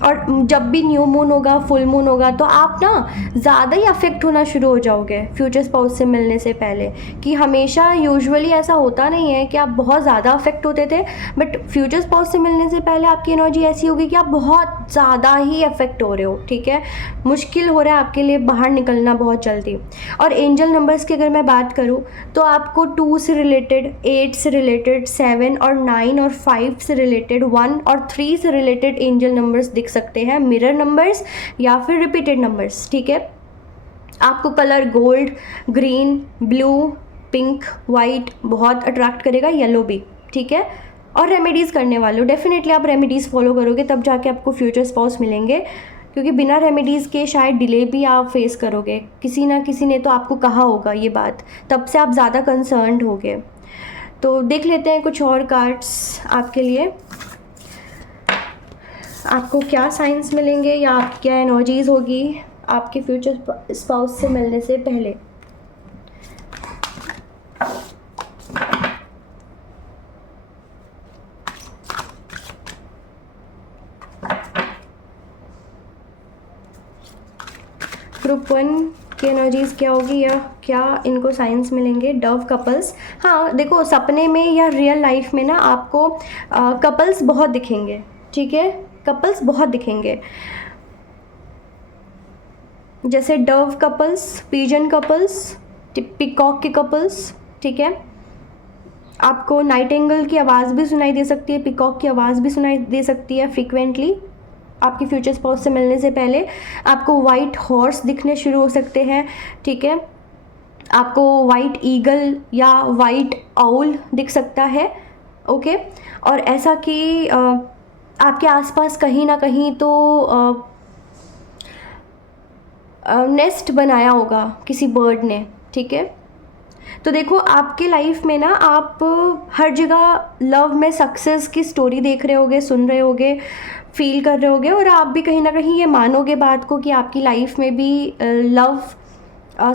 और जब भी न्यू मून होगा, फुल मून होगा, तो आप ना ज़्यादा ही अफेक्ट होना शुरू हो जाओगे फ्यूचर स्पाउस से मिलने से पहले। कि हमेशा यूजुअली ऐसा होता नहीं है कि आप बहुत ज़्यादा अफेक्ट होते थे, बट फ्यूचर स्पाउस से मिलने से पहले आपकी एनर्जी ऐसी होगी कि आप बहुत ज़्यादा ही अफेक्ट हो रहे हो, ठीक है। मुश्किल हो रहा है आपके लिए बाहर निकलना बहुत जल्दी। और एंजल नंबर्स की अगर मैं बात करूँ तो आपको 2 से रिलेटेड, 8 से रिलेटेड, 7 और 9 और 5 से रिलेटेड, 1 और 3 से रिलेटेड एंजल नंबर्स दिख सकते हैं, मिरर नंबर्स या फिर रिपीटेड नंबर्स, ठीक है। आपको colour gold, green, blue, pink, white बहुत अट्रैक्ट करेगा, येलो भी, ठीक है। और रेमेडीज़ करने वाले हो, डेफिनेटली आप रेमेडीज़ फॉलो करोगे तब जाके आपको फ्यूचर स्पाउस मिलेंगे, क्योंकि बिना रेमेडीज़ के शायद डिले भी आप फेस करोगे। किसी ना किसी ने तो आपको कहा होगा ये बात, तब से आप ज़्यादा कंसर्न्ड होगे। तो देख लेते हैं कुछ और कार्ड्स आपके लिए, आपको क्या साइंस मिलेंगे या क्या एनर्जीज़ होगी आपके फ्यूचर स्पाउस से मिलने से पहले। ग्रुप 1 की एनर्जीज़ क्या होगी या क्या इनको साइंस मिलेंगे। डव कपल्स, हाँ देखो सपने में या रियल लाइफ में ना आपको कपल्स बहुत दिखेंगे, ठीक है, कपल्स बहुत दिखेंगे, जैसे Dove couples, pigeon couples, peacock के कपल्स, ठीक है। आपको नाइटिंगेल की आवाज़ भी सुनाई दे सकती है, पिकॉक की आवाज़ भी सुनाई दे सकती है फ्रीक्वेंटली आपके फ्यूचर स्पाउस से मिलने से पहले। आपको वाइट हॉर्स दिखने शुरू हो सकते हैं, ठीक है। आपको वाइट ईगल या वाइट आउल दिख सकता है, ओके। और ऐसा कि आपके आसपास कहीं ना कहीं तो नेस्ट बनाया होगा किसी बर्ड ने, ठीक है। तो देखो आपके लाइफ में ना आप हर जगह लव में सक्सेस की स्टोरी देख रहे होगे, सुन रहे होगे, फील कर रहे होगे, और आप भी कहीं ना कहीं ये मानोगे बात को कि आपकी लाइफ में भी लव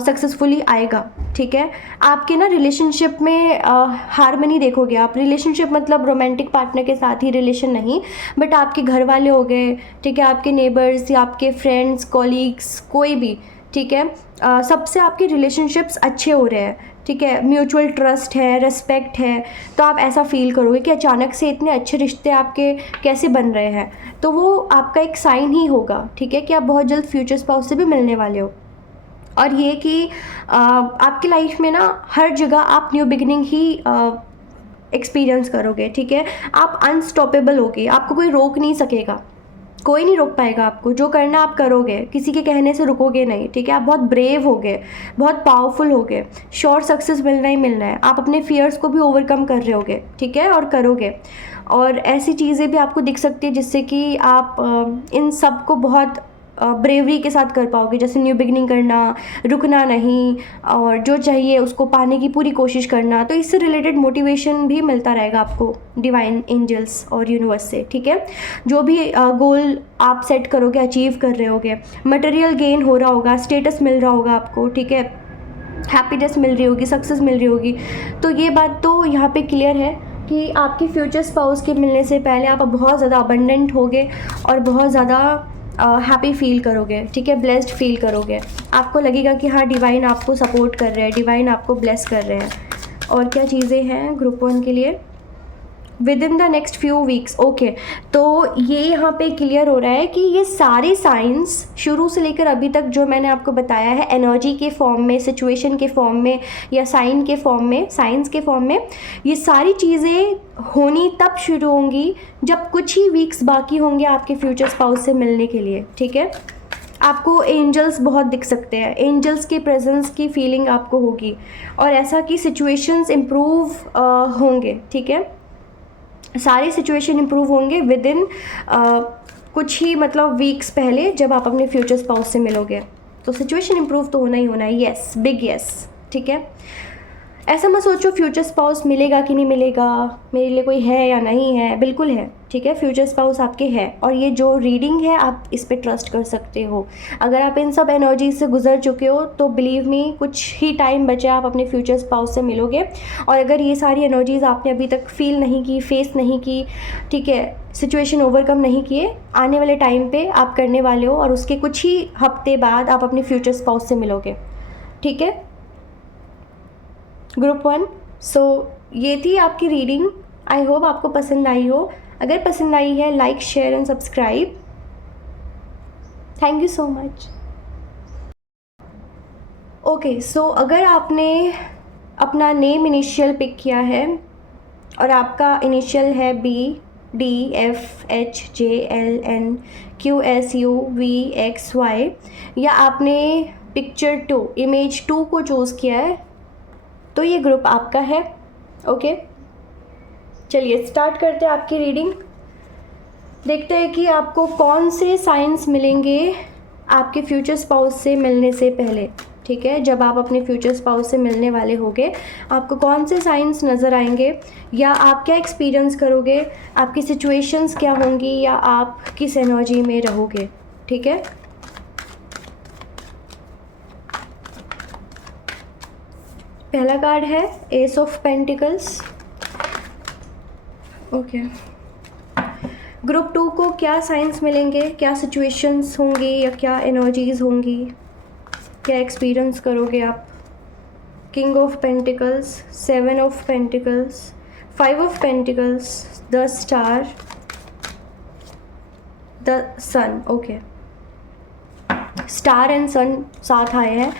सक्सेसफुली आएगा, ठीक है। आपके ना रिलेशनशिप में हारमनी देखोगे आप। रिलेशनशिप मतलब रोमांटिक पार्टनर के साथ ही रिलेशन नहीं, बट आपके घर वाले हो गए, ठीक है, आपके नेबर्स या आपके फ्रेंड्स, कॉलीग्स, कोई भी, ठीक है। सबसे आपके रिलेशनशिप्स अच्छे हो रहे हैं, ठीक है, म्यूचुअल ट्रस्ट है, रिस्पेक्ट है। तो आप ऐसा फील करोगे कि अचानक से इतने अच्छे रिश्ते आपके कैसे बन रहे हैं। तो वो आपका एक साइन ही होगा, ठीक है, कि आप बहुत जल्द फ्यूचर स्पाउस से भी मिलने वाले हो। और ये कि आपकी लाइफ में ना हर जगह आप न्यू बिगिनिंग ही एक्सपीरियंस करोगे, ठीक है। आप अनस्टॉपेबल होगे, आपको कोई रोक नहीं सकेगा, कोई नहीं रोक पाएगा आपको। जो करना आप करोगे, किसी के कहने से रुकोगे नहीं, ठीक है। आप बहुत ब्रेव होगे, बहुत पावरफुल होगे, श्योर सक्सेस मिलना ही मिलना है। आप अपने फियर्स को भी ओवरकम कर रहे होगे, ठीक है, और करोगे। और ऐसी चीज़ें भी आपको दिख सकती है जिससे कि आप इन सब को बहुत ब्रेवरी के साथ कर पाओगे, जैसे न्यू बिगनिंग करना, रुकना नहीं, और जो चाहिए उसको पाने की पूरी कोशिश करना। तो इससे रिलेटेड मोटिवेशन भी मिलता रहेगा आपको डिवाइन एंजल्स और यूनिवर्स से, ठीक है। जो भी गोल आप सेट करोगे, अचीव कर रहे होगे, मटेरियल गेन हो रहा होगा, स्टेटस मिल रहा होगा आपको, ठीक है, हैप्पीनेस मिल रही होगी, सक्सेस मिल रही होगी। तो ये बात तो यहाँ पे क्लियर है कि आपकी फ्यूचर स्पाउस के मिलने से पहले आप बहुत ज़्यादा अबंडेंट होगे और बहुत ज़्यादा हैप्पी फील करोगे, ठीक है, ब्लेस्ड फील करोगे। आपको लगेगा कि हाँ, डिवाइन आपको सपोर्ट कर रहे हैं, डिवाइन आपको ब्लेस कर रहे हैं। और क्या चीज़ें हैं ग्रुप 1 के लिए? With in the next few weeks, okay. तो ये यहाँ पे क्लियर हो रहा है कि ये सारे साइंस शुरू से लेकर अभी तक जो मैंने आपको बताया है, एनर्जी के फॉर्म में, सिचुएशन के फॉर्म में, या साइन के फॉर्म में, साइंस के फॉर्म में, ये सारी चीज़ें होनी तब शुरू होंगी जब कुछ ही वीक्स बाकी होंगे आपके फ्यूचर स्पाउस से मिलने के लिए, ठीक है। आपको एंजल्स बहुत दिख सकते हैं, एंजल्स की प्रेजेंस की फीलिंग आपको होगी, और ऐसा कि सिचुएशंस इम्प्रूव होंगे, ठीक है। सारे सिचुएशन इम्प्रूव होंगे विद इन कुछ ही मतलब वीक्स पहले जब आप अपने फ्यूचर स्पाउस से मिलोगे। तो सिचुएशन इम्प्रूव तो होना ही होना है, येस, बिग येस, ठीक है। ऐसा मत सोचो फ्यूचर स्पाउस मिलेगा कि नहीं मिलेगा, मेरे लिए कोई है या नहीं है, बिल्कुल है, ठीक है। फ्यूचर स्पाउस आपके है, और ये जो रीडिंग है आप इस पे ट्रस्ट कर सकते हो। अगर आप इन सब एनर्जीज से गुजर चुके हो तो बिलीव मी, कुछ ही टाइम बचे आप अपने फ्यूचर स्पाउस से मिलोगे। और अगर ये सारी एनर्जीज आपने अभी तक फील नहीं की, फेस नहीं की, ठीक है, सिचुएशन ओवरकम नहीं किए, आने वाले टाइम पे आप करने वाले हो, और उसके कुछ ही हफ्ते बाद आप अपने फ्यूचर स्पाउस से मिलोगे, ठीक है, ग्रुप 1। सो ये थी आपकी रीडिंग। आई होप आपको पसंद आई हो। अगर पसंद आई है, like, share and subscribe. Thank you so much. Okay, so अगर आपने अपना नेम इनिशियल पिक किया है और आपका इनिशियल है BDFHJLNQSUVXY, या आपने पिक्चर 2, इमेज 2 को चूज़ किया है, तो ये ग्रुप आपका है, ओके। चलिए स्टार्ट करते हैं आपकी रीडिंग। देखते हैं कि आपको कौन से साइंस मिलेंगे आपके फ्यूचर स्पाउस से मिलने से पहले, ठीक है। जब आप अपने फ्यूचर स्पाउस से मिलने वाले होगे, आपको कौन से साइंस नज़र आएंगे, या आप क्या एक्सपीरियंस करोगे, आपकी सिचुएशंस क्या होंगी, या आप किस एनर्जी में रहोगे, ठीक है। पहला कार्ड है S of pentacles, okay. Group 2 को क्या साइंस मिलेंगे, क्या सिचुएशंस होंगी, या क्या एनर्जीज होंगी, क्या एक्सपीरियंस करोगे आप? King of pentacles, 7 of pentacles, 5 of pentacles, the star, the sun, okay. Star and sun साथ आए हैं।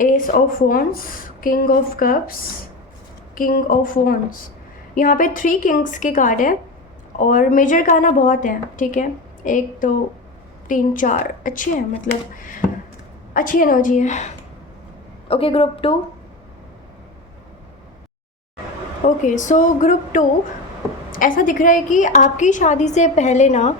Ace of wands, king of cups, king of wands. यहाँ पे 3 किंग्स के कार्ड है और मेजर का ना बहुत है, ठीक है। 1 2 3 4 अच्छी है, मतलब अच्छी एनर्जी है। Okay, group 2। Okay, so group 2 ऐसा दिख रहा है कि आपकी शादी से पहले ना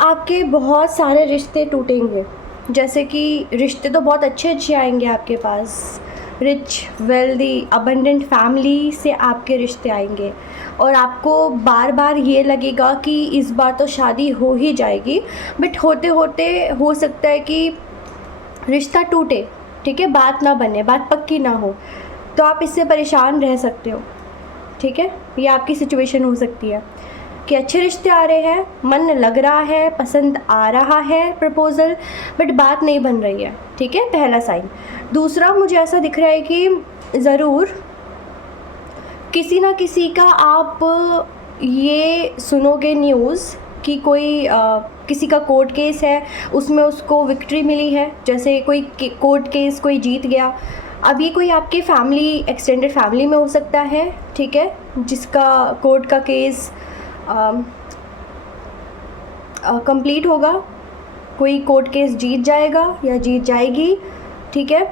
आपके बहुत सारे रिश्ते टूटेंगे। जैसे कि रिश्ते तो बहुत अच्छे अच्छे आएंगे आपके पास, रिच, वेल्दी, अबंडेंट फैमिली से आपके रिश्ते आएंगे और आपको बार बार ये लगेगा कि इस बार तो शादी हो ही जाएगी, बट होते होते हो सकता है कि रिश्ता टूटे, ठीक है, बात ना बने, बात पक्की ना हो, तो आप इससे परेशान रह सकते हो, ठीक है। ये आपकी सिचुएशन हो सकती है कि अच्छे रिश्ते आ रहे हैं, मन लग रहा है, पसंद आ रहा है प्रपोज़ल, बट बात नहीं बन रही है, ठीक है, पहला साइन। दूसरा, मुझे ऐसा दिख रहा है कि ज़रूर किसी ना किसी का आप ये सुनोगे न्यूज़ कि कोई किसी का कोर्ट केस है, उसमें उसको विक्ट्री मिली है, जैसे कोई कोर्ट केस कोई जीत गया। अब ये कोई आपके फैमिली, एक्सटेंडेड फैमिली में हो सकता है, ठीक है, जिसका कोर्ट का केस कंप्लीट होगा, कोई कोर्ट केस जीत जाएगा या जीत जाएगी, ठीक है।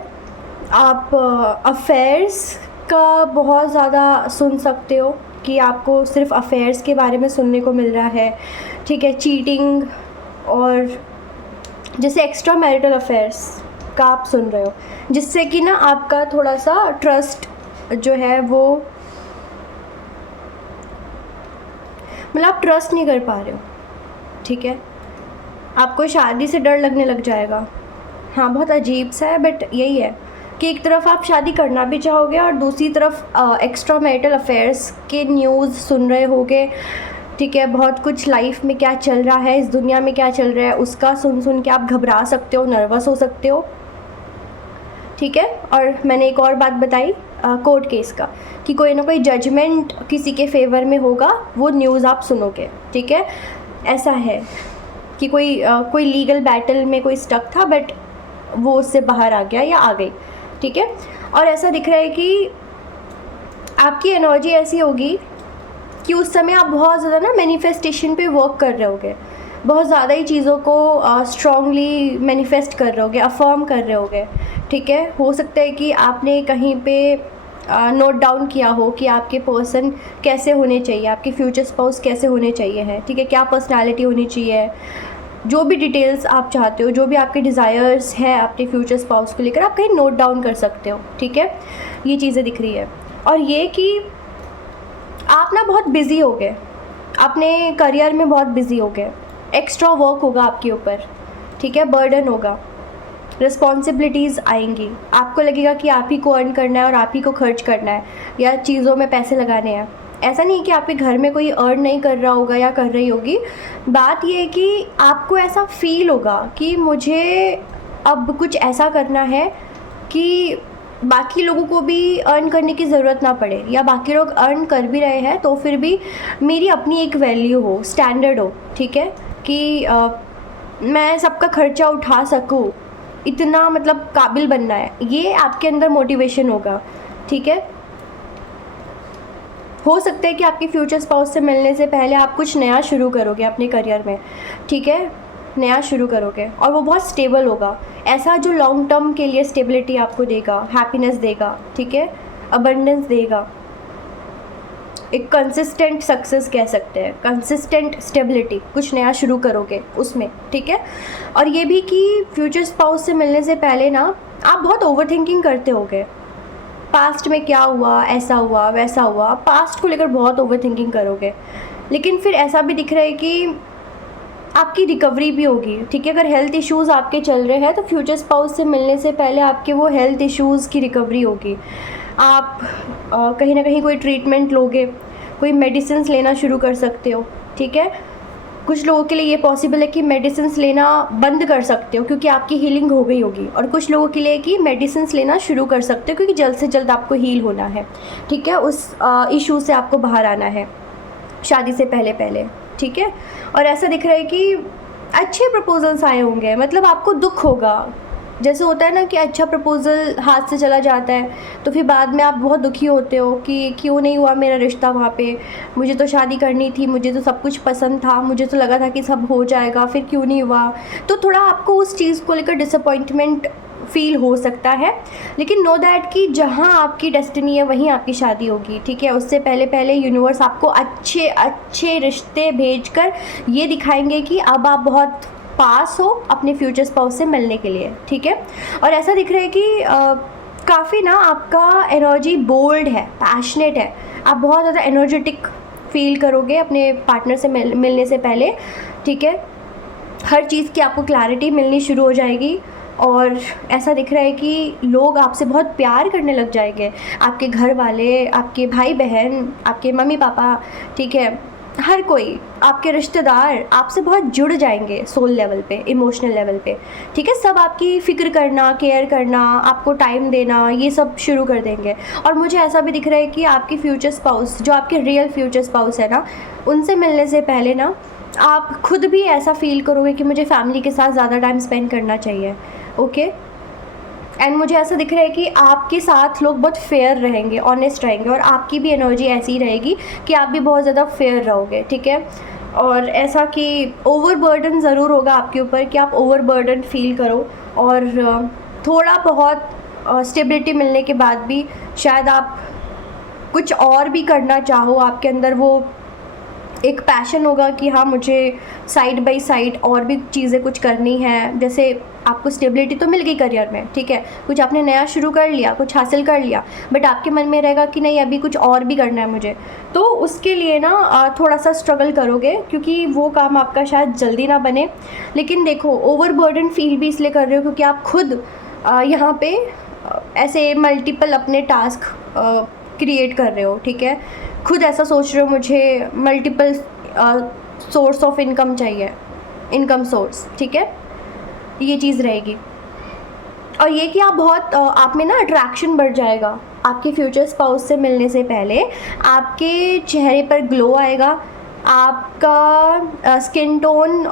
आप अफेयर्स का बहुत ज़्यादा सुन सकते हो कि आपको सिर्फ अफेयर्स के बारे में सुनने को मिल रहा है, ठीक है, चीटिंग और जैसे एक्स्ट्रा मैरिटल अफेयर्स का आप सुन रहे हो, जिससे कि ना आपका थोड़ा सा ट्रस्ट जो है वो, मतलब आप ट्रस्ट नहीं कर पा रहे हो, ठीक है, आपको शादी से डर लगने लग जाएगा। हाँ, बहुत अजीब सा है, बट यही है कि एक तरफ आप शादी करना भी चाहोगे और दूसरी तरफ एक्स्ट्रा मैरिटल अफेयर्स के न्यूज़ सुन रहे होगे, ठीक है। बहुत कुछ लाइफ में क्या चल रहा है, इस दुनिया में क्या चल रहा है, उसका सुन सुन के आप घबरा सकते हो, नर्वस हो सकते हो, ठीक है। और मैंने एक और बात बताई कोर्ट केस का, कि कोई ना कोई जजमेंट किसी के फेवर में होगा, वो न्यूज़ आप सुनोगे, ठीक है। ऐसा है कि कोई लीगल बैटल में कोई स्टक था, बट वो उससे बाहर आ गया या आ गई, ठीक है। और ऐसा दिख रहा है कि आपकी एनर्जी ऐसी होगी कि उस समय आप बहुत ज़्यादा ना मैनिफेस्टेशन पे वर्क कर रहे होगे, बहुत ज़्यादा ही चीज़ों को स्ट्रॉन्गली मैनिफेस्ट कर रहे होगे, अफर्म कर रहे होगे, ठीक है। हो सकता है कि आपने कहीं पे नोट डाउन किया हो कि आपके पर्सन कैसे होने चाहिए, आपके फ्यूचर स्पाउस कैसे होने चाहिए है, ठीक है, क्या पर्सनालिटी होनी चाहिए, जो भी डिटेल्स आप चाहते हो, जो भी आपके डिज़ायर्स हैं अपने फ्यूचर स्पाउस को लेकर, आप कहीं नोट डाउन कर सकते हो, ठीक है। ये चीज़ें दिख रही है। और ये कि आप ना बहुत बिज़ी हो गए, अपने करियर में बहुत बिज़ी हो गए, एक्स्ट्रा वर्क होगा आपके ऊपर, ठीक है, बर्डन होगा, रिस्पॉन्सिबिलिटीज़ आएंगी, आपको लगेगा कि आप ही को अर्न करना है और आप ही को खर्च करना है या चीज़ों में पैसे लगाने हैं। ऐसा नहीं कि आपके घर में कोई अर्न नहीं कर रहा होगा या कर रही होगी, बात ये है कि आपको ऐसा फील होगा कि मुझे अब कुछ ऐसा करना है कि बाकी लोगों को भी अर्न करने की ज़रूरत ना पड़े, या बाकी लोग अर्न कर भी रहे हैं तो फिर भी मेरी अपनी एक वैल्यू हो, स्टैंडर्ड हो, ठीक है, कि मैं सबका खर्चा उठा सकूँ, इतना मतलब काबिल बनना है, ये आपके अंदर मोटिवेशन होगा, ठीक है। हो सकता है कि आपके फ्यूचर स्पाउस से मिलने से पहले आप कुछ नया शुरू करोगे अपने करियर में, ठीक है, नया शुरू करोगे और वो बहुत स्टेबल होगा, ऐसा जो लॉन्ग टर्म के लिए स्टेबिलिटी आपको देगा, हैप्पीनेस देगा, ठीक है, अबंडेंस देगा, एक कंसिस्टेंट सक्सेस कह सकते हैं, कंसिस्टेंट स्टेबिलिटी, कुछ नया शुरू करोगे उसमें, ठीक है। और ये भी कि फ्यूचर स्पाउस से मिलने से पहले ना आप बहुत ओवर थिंकिंग करते होगे, पास्ट में क्या हुआ, ऐसा हुआ, वैसा हुआ, पास्ट को लेकर बहुत ओवर थिंकिंग करोगे। लेकिन फिर ऐसा भी दिख रहा है कि आपकी रिकवरी भी होगी, ठीक है। अगर हेल्थ इश्यूज़ आपके चल रहे हैं तो फ्यूचर स्पाउस से मिलने से पहले आपके वो हेल्थ इश्यूज़ की रिकवरी होगी, आप कहीं ना कहीं कोई ट्रीटमेंट लोगे, कोई मेडिसिन लेना शुरू कर सकते हो, ठीक है। कुछ लोगों के लिए ये पॉसिबल है कि मेडिसिन लेना बंद कर सकते हो क्योंकि आपकी हीलिंग हो गई होगी, और कुछ लोगों के लिए कि मेडिसिन लेना शुरू कर सकते हो क्योंकि जल्द से जल्द आपको हील होना है, ठीक है, उस इशू से आपको बाहर आना है शादी से पहले पहले, ठीक है। और ऐसा दिख रहा है कि अच्छे प्रपोजल्स आए होंगे, मतलब आपको दुख होगा जैसे होता है ना कि अच्छा प्रपोज़ल हाथ से चला जाता है तो फिर बाद में आप बहुत दुखी होते हो कि क्यों नहीं हुआ मेरा रिश्ता वहाँ पे, मुझे तो शादी करनी थी, मुझे तो सब कुछ पसंद था, मुझे तो लगा था कि सब हो जाएगा, फिर क्यों नहीं हुआ। तो थोड़ा आपको उस चीज़ को लेकर डिसअपॉइंटमेंट फ़ील हो सकता है, लेकिन नो दैट कि जहाँ आपकी डेस्टिनी है वहीं आपकी शादी होगी, ठीक है। उससे पहले पहले यूनिवर्स आपको अच्छे अच्छे रिश्ते भेजकर ये दिखाएंगे कि अब आप बहुत पास हो अपने फ्यूचर स्पाउस से मिलने के लिए, ठीक है। और ऐसा दिख रहा है कि काफ़ी ना आपका एनर्जी बोल्ड है, पैशनेट है, आप बहुत ज़्यादा एनर्जेटिक फील करोगे अपने पार्टनर से मिलने से पहले, ठीक है। हर चीज़ की आपको क्लैरिटी मिलनी शुरू हो जाएगी और ऐसा दिख रहा है कि लोग आपसे बहुत प्यार करने लग जाएंगे, आपके घर वाले, आपके भाई बहन, आपके मम्मी पापा, ठीक है, हर कोई, आपके रिश्तेदार आपसे बहुत जुड़ जाएंगे सोल लेवल पे, इमोशनल लेवल पे, ठीक है। सब आपकी फ़िक्र करना, केयर करना, आपको टाइम देना, ये सब शुरू कर देंगे। और मुझे ऐसा भी दिख रहा है कि आपकी फ्यूचर स्पाउस, जो आपके रियल फ्यूचर स्पाउस है ना, उनसे मिलने से पहले ना आप खुद भी ऐसा फील करोगे कि मुझे फैमिली के साथ ज़्यादा टाइम स्पेंड करना चाहिए, ओके। एंड मुझे ऐसा दिख रहा है कि आपके साथ लोग बहुत फेयर रहेंगे, ऑनेस्ट रहेंगे, और आपकी भी एनर्जी ऐसी ही रहेगी कि आप भी बहुत ज़्यादा फेयर रहोगे, ठीक है। और ऐसा कि ओवरबर्डन ज़रूर होगा आपके ऊपर कि आप ओवरबर्डन फील करो, और थोड़ा बहुत स्टेबिलिटी मिलने के बाद भी शायद आप कुछ और भी करना चाहो, आपके अंदर वो एक पैशन होगा कि हाँ मुझे साइड बाय साइड और भी चीज़ें कुछ करनी है। जैसे आपको स्टेबिलिटी तो मिल गई करियर में, ठीक है, कुछ आपने नया शुरू कर लिया, कुछ हासिल कर लिया, बट आपके मन में रहेगा कि नहीं अभी कुछ और भी करना है मुझे, तो उसके लिए ना थोड़ा सा स्ट्रगल करोगे, क्योंकि वो काम आपका शायद जल्दी ना बने। लेकिन देखो, ओवरबर्डन फील भी इसलिए कर रहे हो क्योंकि आप खुद यहाँ पे ऐसे मल्टीपल अपने टास्क क्रिएट कर रहे हो, ठीक है। खुद ऐसा सोच रहे हो मुझे मल्टीपल सोर्स ऑफ इनकम चाहिए, इनकम सोर्स, ठीक है, ये चीज़ रहेगी। और ये कि आप बहुत आप में ना अट्रैक्शन बढ़ जाएगा आपके फ्यूचर स्पाउस से मिलने से पहले, आपके चेहरे पर ग्लो आएगा, आपका स्किन टोन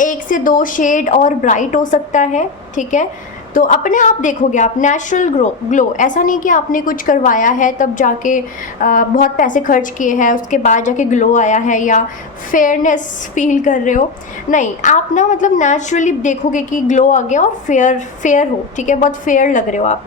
1 से 2 शेड और ब्राइट हो सकता है, ठीक है। तो अपने आप देखोगे आप नेचुरल ग्लो, ऐसा नहीं कि आपने कुछ करवाया है तब जाके बहुत पैसे खर्च किए हैं उसके बाद जाके ग्लो आया है, या फेयरनेस फील कर रहे हो, नहीं, आप ना मतलब नेचुरली देखोगे कि ग्लो आ गया और फेयर हो, ठीक है, बहुत फेयर लग रहे हो आप,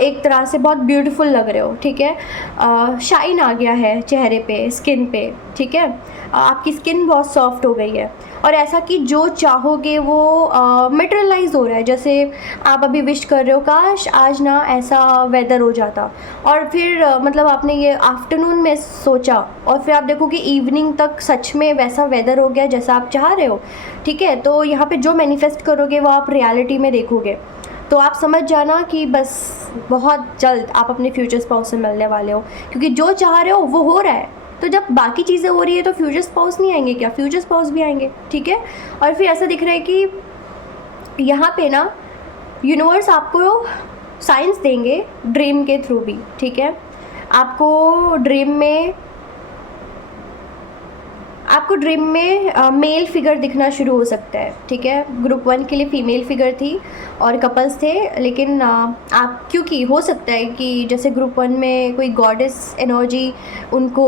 एक तरह से बहुत ब्यूटीफुल लग रहे हो, ठीक है। शाइन आ गया है चेहरे पे, स्किन पे, ठीक है, आपकी स्किन बहुत सॉफ्ट हो गई है, और ऐसा कि जो चाहोगे वो मटेरियलाइज हो रहा है। जैसे आप अभी विश कर रहे हो काश आज ना ऐसा वेदर हो जाता, और फिर मतलब आपने ये आफ्टरनून में सोचा और फिर आप देखो कि इवनिंग तक सच में वैसा वेदर हो गया जैसा आप चाह रहे हो, ठीक है। तो यहाँ पे जो मैनिफेस्ट करोगे वो आप रियलिटी में देखोगे, तो आप समझ जाना कि बस बहुत जल्द आप अपने फ्यूचर स्पाउस से मिलने वाले हो, क्योंकि जो चाह रहे हो वो हो रहा है। तो जब बाकी चीज़ें हो रही है तो फ्यूचर स्पाउस नहीं आएंगे क्या, फ्यूचर स्पाउस भी आएंगे, ठीक है। और फिर ऐसा दिख रहा है कि यहाँ पे ना यूनिवर्स आपको साइंस देंगे ड्रीम के थ्रू भी, ठीक है। आपको ड्रीम में मेल फिगर दिखना शुरू हो सकता है, ठीक है। ग्रुप 1 के लिए फीमेल फिगर थी और कपल्स थे, लेकिन आप क्योंकि हो सकता है कि जैसे ग्रुप 1 में कोई गॉडेस एनर्जी उनको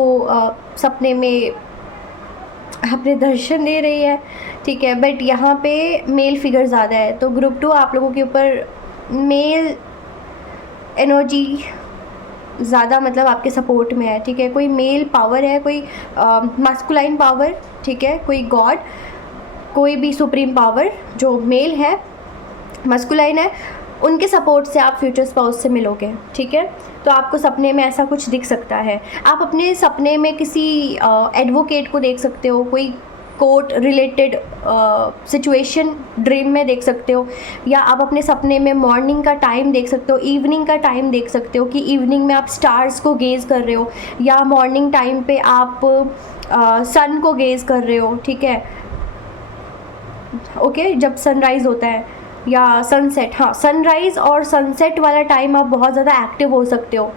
सपने में अपने दर्शन दे रही है, ठीक है, बट यहाँ पे मेल फिगर ज़्यादा है, तो ग्रुप 2 आप लोगों के ऊपर मेल एनर्जी ज़्यादा मतलब आपके सपोर्ट में है, ठीक है। कोई मेल पावर है, कोई मस्कुलाइन पावर, ठीक है, कोई गॉड, कोई भी सुप्रीम पावर जो मेल है, मस्कुलाइन है, उनके सपोर्ट से आप फ्यूचर स्पाउस से मिलोगे, ठीक है। तो आपको सपने में ऐसा कुछ दिख सकता है, आप अपने सपने में किसी एडवोकेट को देख सकते हो, कोई कोर्ट रिलेटेड सिचुएशन ड्रीम में देख सकते हो, या आप अपने सपने में मॉर्निंग का टाइम देख सकते हो, इवनिंग का टाइम देख सकते हो कि इवनिंग में आप स्टार्स को गेज़ कर रहे हो, या मॉर्निंग टाइम पे आप सन को गेज़ कर रहे हो, ठीक है, ओके, जब सनराइज़ होता है या सनसेट, हाँ, सनराइज़ और सनसेट वाला टाइम आप बहुत ज़्यादा एक्टिव हो सकते हो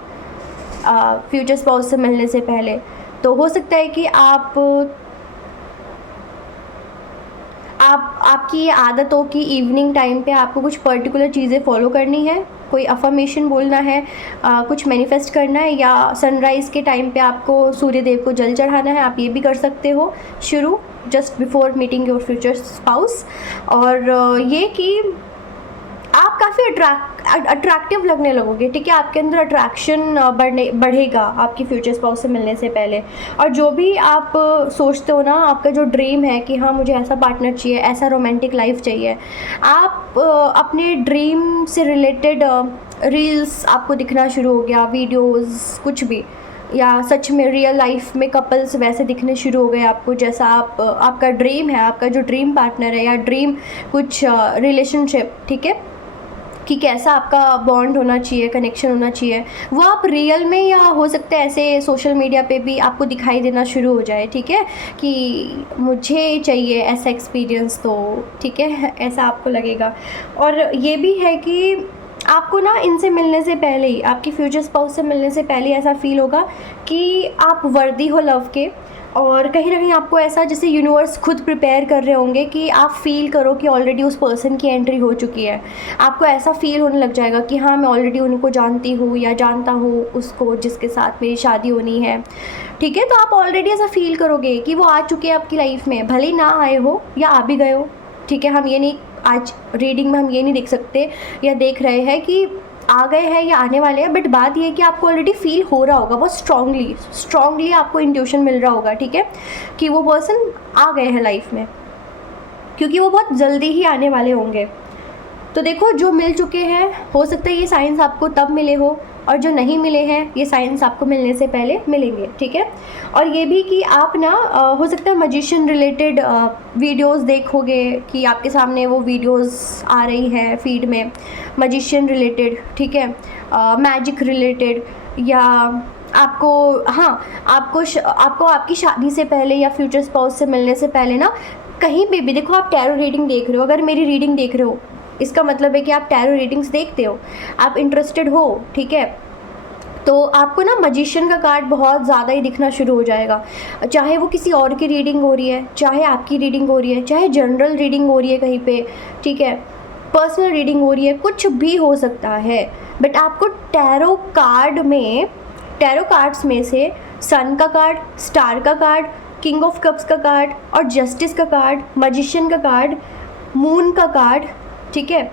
फ्यूचर स्पाउस से मिलने से पहले। तो हो सकता है कि आपकी ये आदत हो कि इवनिंग टाइम पे आपको कुछ पर्टिकुलर चीज़ें फॉलो करनी है, कोई अफर्मेशन बोलना है, कुछ मैनिफेस्ट करना है, या सनराइज़ के टाइम पे आपको सूर्य देव को जल चढ़ाना है, आप ये भी कर सकते हो शुरू just before meeting your future spouse. और ये कि आप काफ़ी अट्रैक्टिव लगने लगोगे, ठीक है, आपके अंदर अट्रैक्शन बढ़ेगा आपकी फ्यूचर स्पाउस से मिलने से पहले। और जो भी आप सोचते हो ना, आपका जो ड्रीम है कि हाँ मुझे ऐसा पार्टनर चाहिए, ऐसा रोमांटिक लाइफ चाहिए, आप अपने ड्रीम से रिलेटेड रील्स आपको दिखना शुरू हो गया, वीडियोस कुछ भी, या सच में रियल लाइफ में कपल्स वैसे दिखने शुरू हो गए आपको, जैसा आपका ड्रीम है, आपका जो ड्रीम पार्टनर है या ड्रीम कुछ रिलेशनशिप, ठीक है, कि कैसा आपका बॉन्ड होना चाहिए, कनेक्शन होना चाहिए, वो आप रियल में या हो सकता है ऐसे सोशल मीडिया पे भी आपको दिखाई देना शुरू हो जाए, ठीक है, कि मुझे चाहिए ऐसा एक्सपीरियंस, तो ठीक है ऐसा आपको लगेगा। और ये भी है कि आपको ना इनसे मिलने से पहले ही, आपकी फ्यूचर स्पाउस से मिलने से पहले ऐसा फील होगा कि आप वर्दी हो लव के, और कहीं ना कहीं आपको ऐसा जैसे यूनिवर्स खुद प्रिपेयर कर रहे होंगे कि आप फील करो कि ऑलरेडी उस पर्सन की एंट्री हो चुकी है। आपको ऐसा फील होने लग जाएगा कि हाँ मैं ऑलरेडी उनको जानती हूँ या जानता हूँ उसको जिसके साथ मेरी शादी होनी है, ठीक है। तो आप ऑलरेडी ऐसा फील करोगे कि वो आ चुके हैं आपकी लाइफ में, भले ही ना आए हो या आ भी गए हो, ठीक है। हम ये नहीं, आज रीडिंग में हम ये नहीं देख सकते या देख रहे हैं कि आ गए हैं या आने वाले हैं, बट बात ये है कि आपको ऑलरेडी फील हो रहा होगा, बहुत स्ट्रांगली आपको इंट्यूशन मिल रहा होगा, ठीक है, कि वो पर्सन आ गए हैं लाइफ में, क्योंकि वो बहुत जल्दी ही आने वाले होंगे। तो देखो, जो मिल चुके हैं हो सकता है ये साइंस आपको तब मिले हो, और जो नहीं मिले हैं ये साइंस आपको मिलने से पहले मिलेंगे, ठीक है। और ये भी कि आप ना हो सकता है मजिशियन रिलेटेड वीडियोस देखोगे कि आपके सामने वो वीडियोस आ रही है फीड में, मजिशियन रिलेटेड, ठीक है, मैजिक रिलेटेड, या आपको आपको आपकी शादी से पहले या फ्यूचर स्पाउस से मिलने से पहले ना कहीं पे भी, देखो आप टैरो रीडिंग देख रहे हो, अगर मेरी रीडिंग देख रहे हो इसका मतलब है कि आप टैरो रीडिंग्स देखते हो, आप इंटरेस्टेड हो, ठीक है। तो आपको ना मजिशियन का कार्ड बहुत ज़्यादा ही दिखना शुरू हो जाएगा, चाहे वो किसी और की रीडिंग हो रही है, चाहे आपकी रीडिंग हो रही है, चाहे जनरल रीडिंग हो रही है कहीं पे, ठीक है, पर्सनल रीडिंग हो रही है, कुछ भी हो सकता है। बट आपको टैरो कार्ड्स में से सन का कार्ड, स्टार का कार्ड, किंग ऑफ कप्स का कार्ड और जस्टिस का कार्ड, मजिशियन का कार्ड, मून का कार्ड, ठीक है,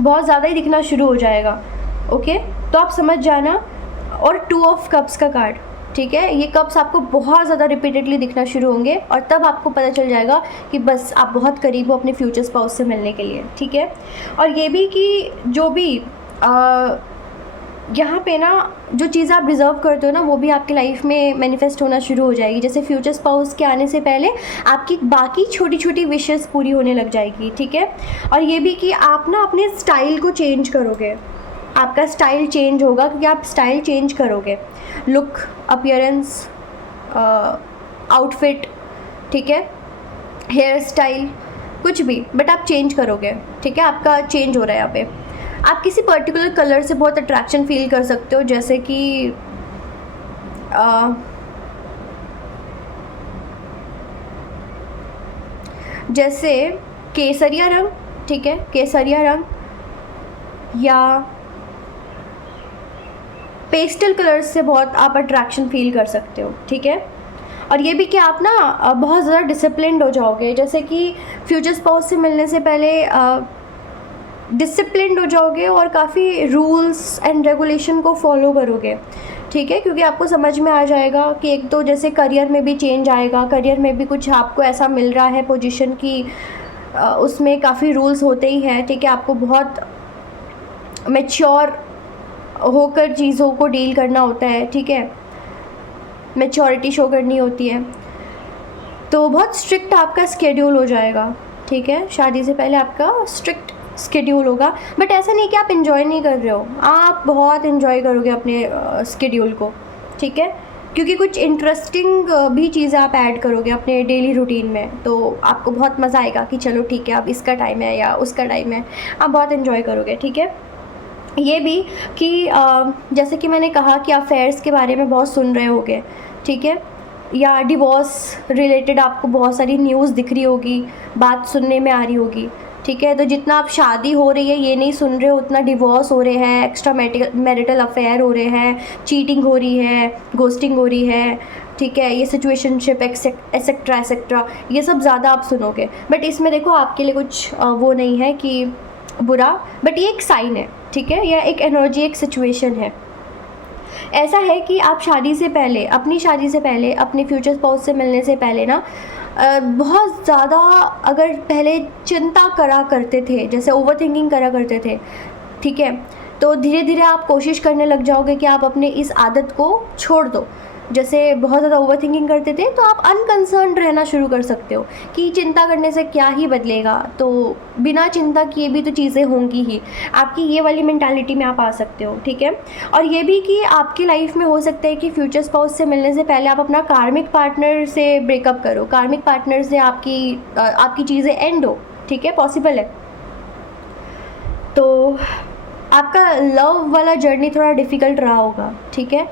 बहुत ज़्यादा ही दिखना शुरू हो जाएगा, ओके। तो आप समझ जाना। और 2 ऑफ कप्स का कार्ड, ठीक है, ये कप्स आपको बहुत ज़्यादा रिपीटेडली दिखना शुरू होंगे, और तब आपको पता चल जाएगा कि बस आप बहुत करीब हो अपने फ्यूचर स्पाउस से मिलने के लिए, ठीक है। और ये भी कि जो भी यहाँ पे ना जो चीज़ आप डिज़र्व करते हो ना, वो भी आपकी लाइफ में मैनिफेस्ट होना शुरू हो जाएगी। जैसे फ्यूचर स्पाउस के आने से पहले आपकी बाकी छोटी छोटी विशेस पूरी होने लग जाएगी, ठीक है। और ये भी कि आप ना अपने स्टाइल को चेंज करोगे, आपका स्टाइल चेंज होगा, क्योंकि आप स्टाइल चेंज करोगे, लुक, अपीयरेंस, आउटफिट, ठीक है, हेयर स्टाइल, कुछ भी, बट आप चेंज करोगे, ठीक है, आपका चेंज हो रहा है यहाँ पे। आप किसी पर्टिकुलर कलर से बहुत अट्रैक्शन फील कर सकते हो, जैसे कि जैसे केसरिया रंग, ठीक है, केसरिया रंग, या पेस्टल कलर्स से बहुत आप अट्रैक्शन फील कर सकते हो, ठीक है। और ये भी कि आप ना बहुत ज़्यादा डिसिप्लिन्ड हो जाओगे, जैसे कि फ्यूचर स्पाउस से मिलने से पहले डिसिप्लिन्ड हो जाओगे और काफ़ी रूल्स एंड रेगुलेशन को फॉलो करोगे, ठीक है, क्योंकि आपको समझ में आ जाएगा कि एक तो जैसे करियर में भी चेंज आएगा, करियर में भी कुछ आपको ऐसा मिल रहा है पोजीशन की उसमें काफ़ी रूल्स होते ही हैं, ठीक है, आपको बहुत मैच्योर होकर चीज़ों को डील करना होता है, ठीक है, मैच्योरिटी शो करनी होती है। तो बहुत स्ट्रिक्ट आपका स्केड्यूल हो जाएगा, ठीक है, शादी से पहले आपका स्ट्रिक्ट स्केड्यूल होगा। बट ऐसा नहीं कि आप इन्जॉय नहीं कर रहे हो, आप बहुत इन्जॉय करोगे अपने स्केड्यूल को, ठीक है, क्योंकि कुछ इंटरेस्टिंग भी चीज़ें आप ऐड करोगे अपने डेली रूटीन में, तो आपको बहुत मज़ा आएगा कि चलो ठीक है अब इसका टाइम है या उसका टाइम है, आप बहुत इन्जॉय करोगे, ठीक है। ये भी कि जैसे कि मैंने कहा कि अफेयर्स के बारे में बहुत सुन रहे होगे, ठीक है, या डिवोर्स रिलेटेड आपको बहुत सारी न्यूज़ दिख रही होगी, बात सुनने में आ रही होगी, ठीक है। तो जितना आप शादी हो रही है ये नहीं सुन रहे हो, उतना डिवोर्स हो रहे हैं, एक्स्ट्रा मैरिटल अफेयर हो रहे हैं, चीटिंग हो रही है, घोस्टिंग हो रही है, ठीक है, ये सिचुएशनशिप एक्सेट्रा एक्सेट्रा, ये सब ज़्यादा आप सुनोगे। बट इसमें देखो आपके लिए कुछ वो नहीं है कि बुरा, बट ये एक साइन है, ठीक है, या एक एनर्जी, एक सिचुएशन है। ऐसा है कि आप शादी से पहले, अपनी शादी से पहले, अपने फ्यूचर स्पाउस से मिलने से पहले ना बहुत ज़्यादा अगर पहले चिंता करा करते थे, जैसे ओवर थिंकिंग करा करते थे, ठीक है, तो धीरे धीरे आप कोशिश करने लग जाओगे कि आप अपने इस आदत को छोड़ दो। जैसे बहुत ज़्यादा ओवर थिंकिंग करते थे तो आप अनकंसर्न्ड रहना शुरू कर सकते हो कि चिंता करने से क्या ही बदलेगा, तो बिना चिंता किए भी तो चीज़ें होंगी ही। आपकी ये वाली मेंटालिटी में आप आ सकते हो, ठीक है। और ये भी कि आपकी लाइफ में हो सकता है कि फ्यूचर स्पाउस से मिलने से पहले आप अपना कार्मिक पार्टनर से ब्रेकअप करो, कार्मिक पार्टनर से आपकी चीज़ें एंड हो, ठीक है, पॉसिबल है। तो आपका लव वाला जर्नी थोड़ा डिफ़िकल्ट रहा होगा, ठीक है।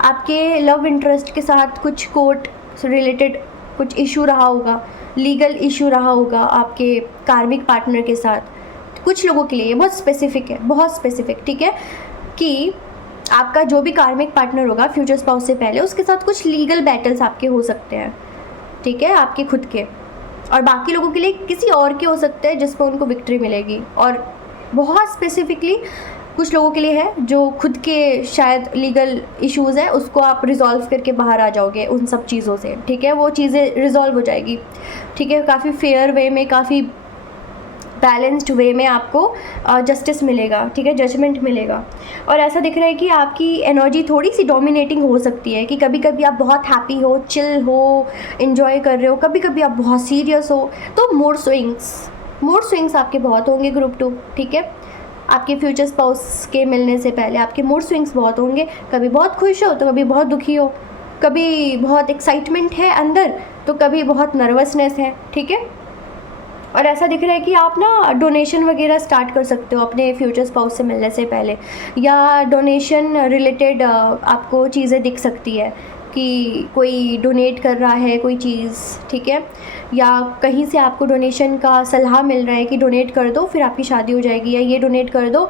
आपके लव इंटरेस्ट के साथ कुछ कोर्ट रिलेटेड कुछ इशू रहा होगा, लीगल इशू रहा होगा आपके कार्मिक पार्टनर के साथ। कुछ लोगों के लिए ये बहुत स्पेसिफिक है, बहुत स्पेसिफिक, ठीक है, कि आपका जो भी कार्मिक पार्टनर होगा फ्यूचर स्पाउस से पहले, उसके साथ कुछ लीगल बैटल्स आपके हो सकते हैं, ठीक है, आपके खुद के। और बाकी लोगों के लिए किसी और के हो सकते हैं जिस पर उनको विक्ट्री मिलेगी। और बहुत स्पेसिफिकली कुछ लोगों के लिए है जो खुद के शायद लीगल इश्यूज़ है, उसको आप रिज़ॉल्व करके बाहर आ जाओगे उन सब चीज़ों से, ठीक है, वो चीज़ें रिज़ॉल्व हो जाएगी, ठीक है, काफ़ी फेयर वे में, काफ़ी बैलेंस्ड वे में आपको जस्टिस मिलेगा, ठीक है, जजमेंट मिलेगा। और ऐसा दिख रहा है कि आपकी एनर्जी थोड़ी सी डोमिनेटिंग हो सकती है, कि कभी कभी आप बहुत हैप्पी हो, चिल हो, इन्जॉय कर रहे हो, कभी कभी आप बहुत सीरियस हो। तो मूड स्विंग्स आपके बहुत होंगे ग्रुप 2, ठीक है। आपके फ्यूचर स्पाउस के मिलने से पहले आपके मूड स्विंग्स बहुत होंगे, कभी बहुत खुश हो तो कभी बहुत दुखी हो, कभी बहुत एक्साइटमेंट है अंदर तो कभी बहुत नर्वसनेस है, ठीक है। और ऐसा दिख रहा है कि आप ना डोनेशन वगैरह स्टार्ट कर सकते हो अपने फ्यूचर स्पाउस से मिलने से पहले, या डोनेशन रिलेटेड आपको चीज़ें दिख सकती है कि कोई डोनेट कर रहा है कोई चीज़, ठीक है, या कहीं से आपको डोनेशन का सलाह मिल रहा है कि डोनेट कर दो फिर आपकी शादी हो जाएगी, या ये डोनेट कर दो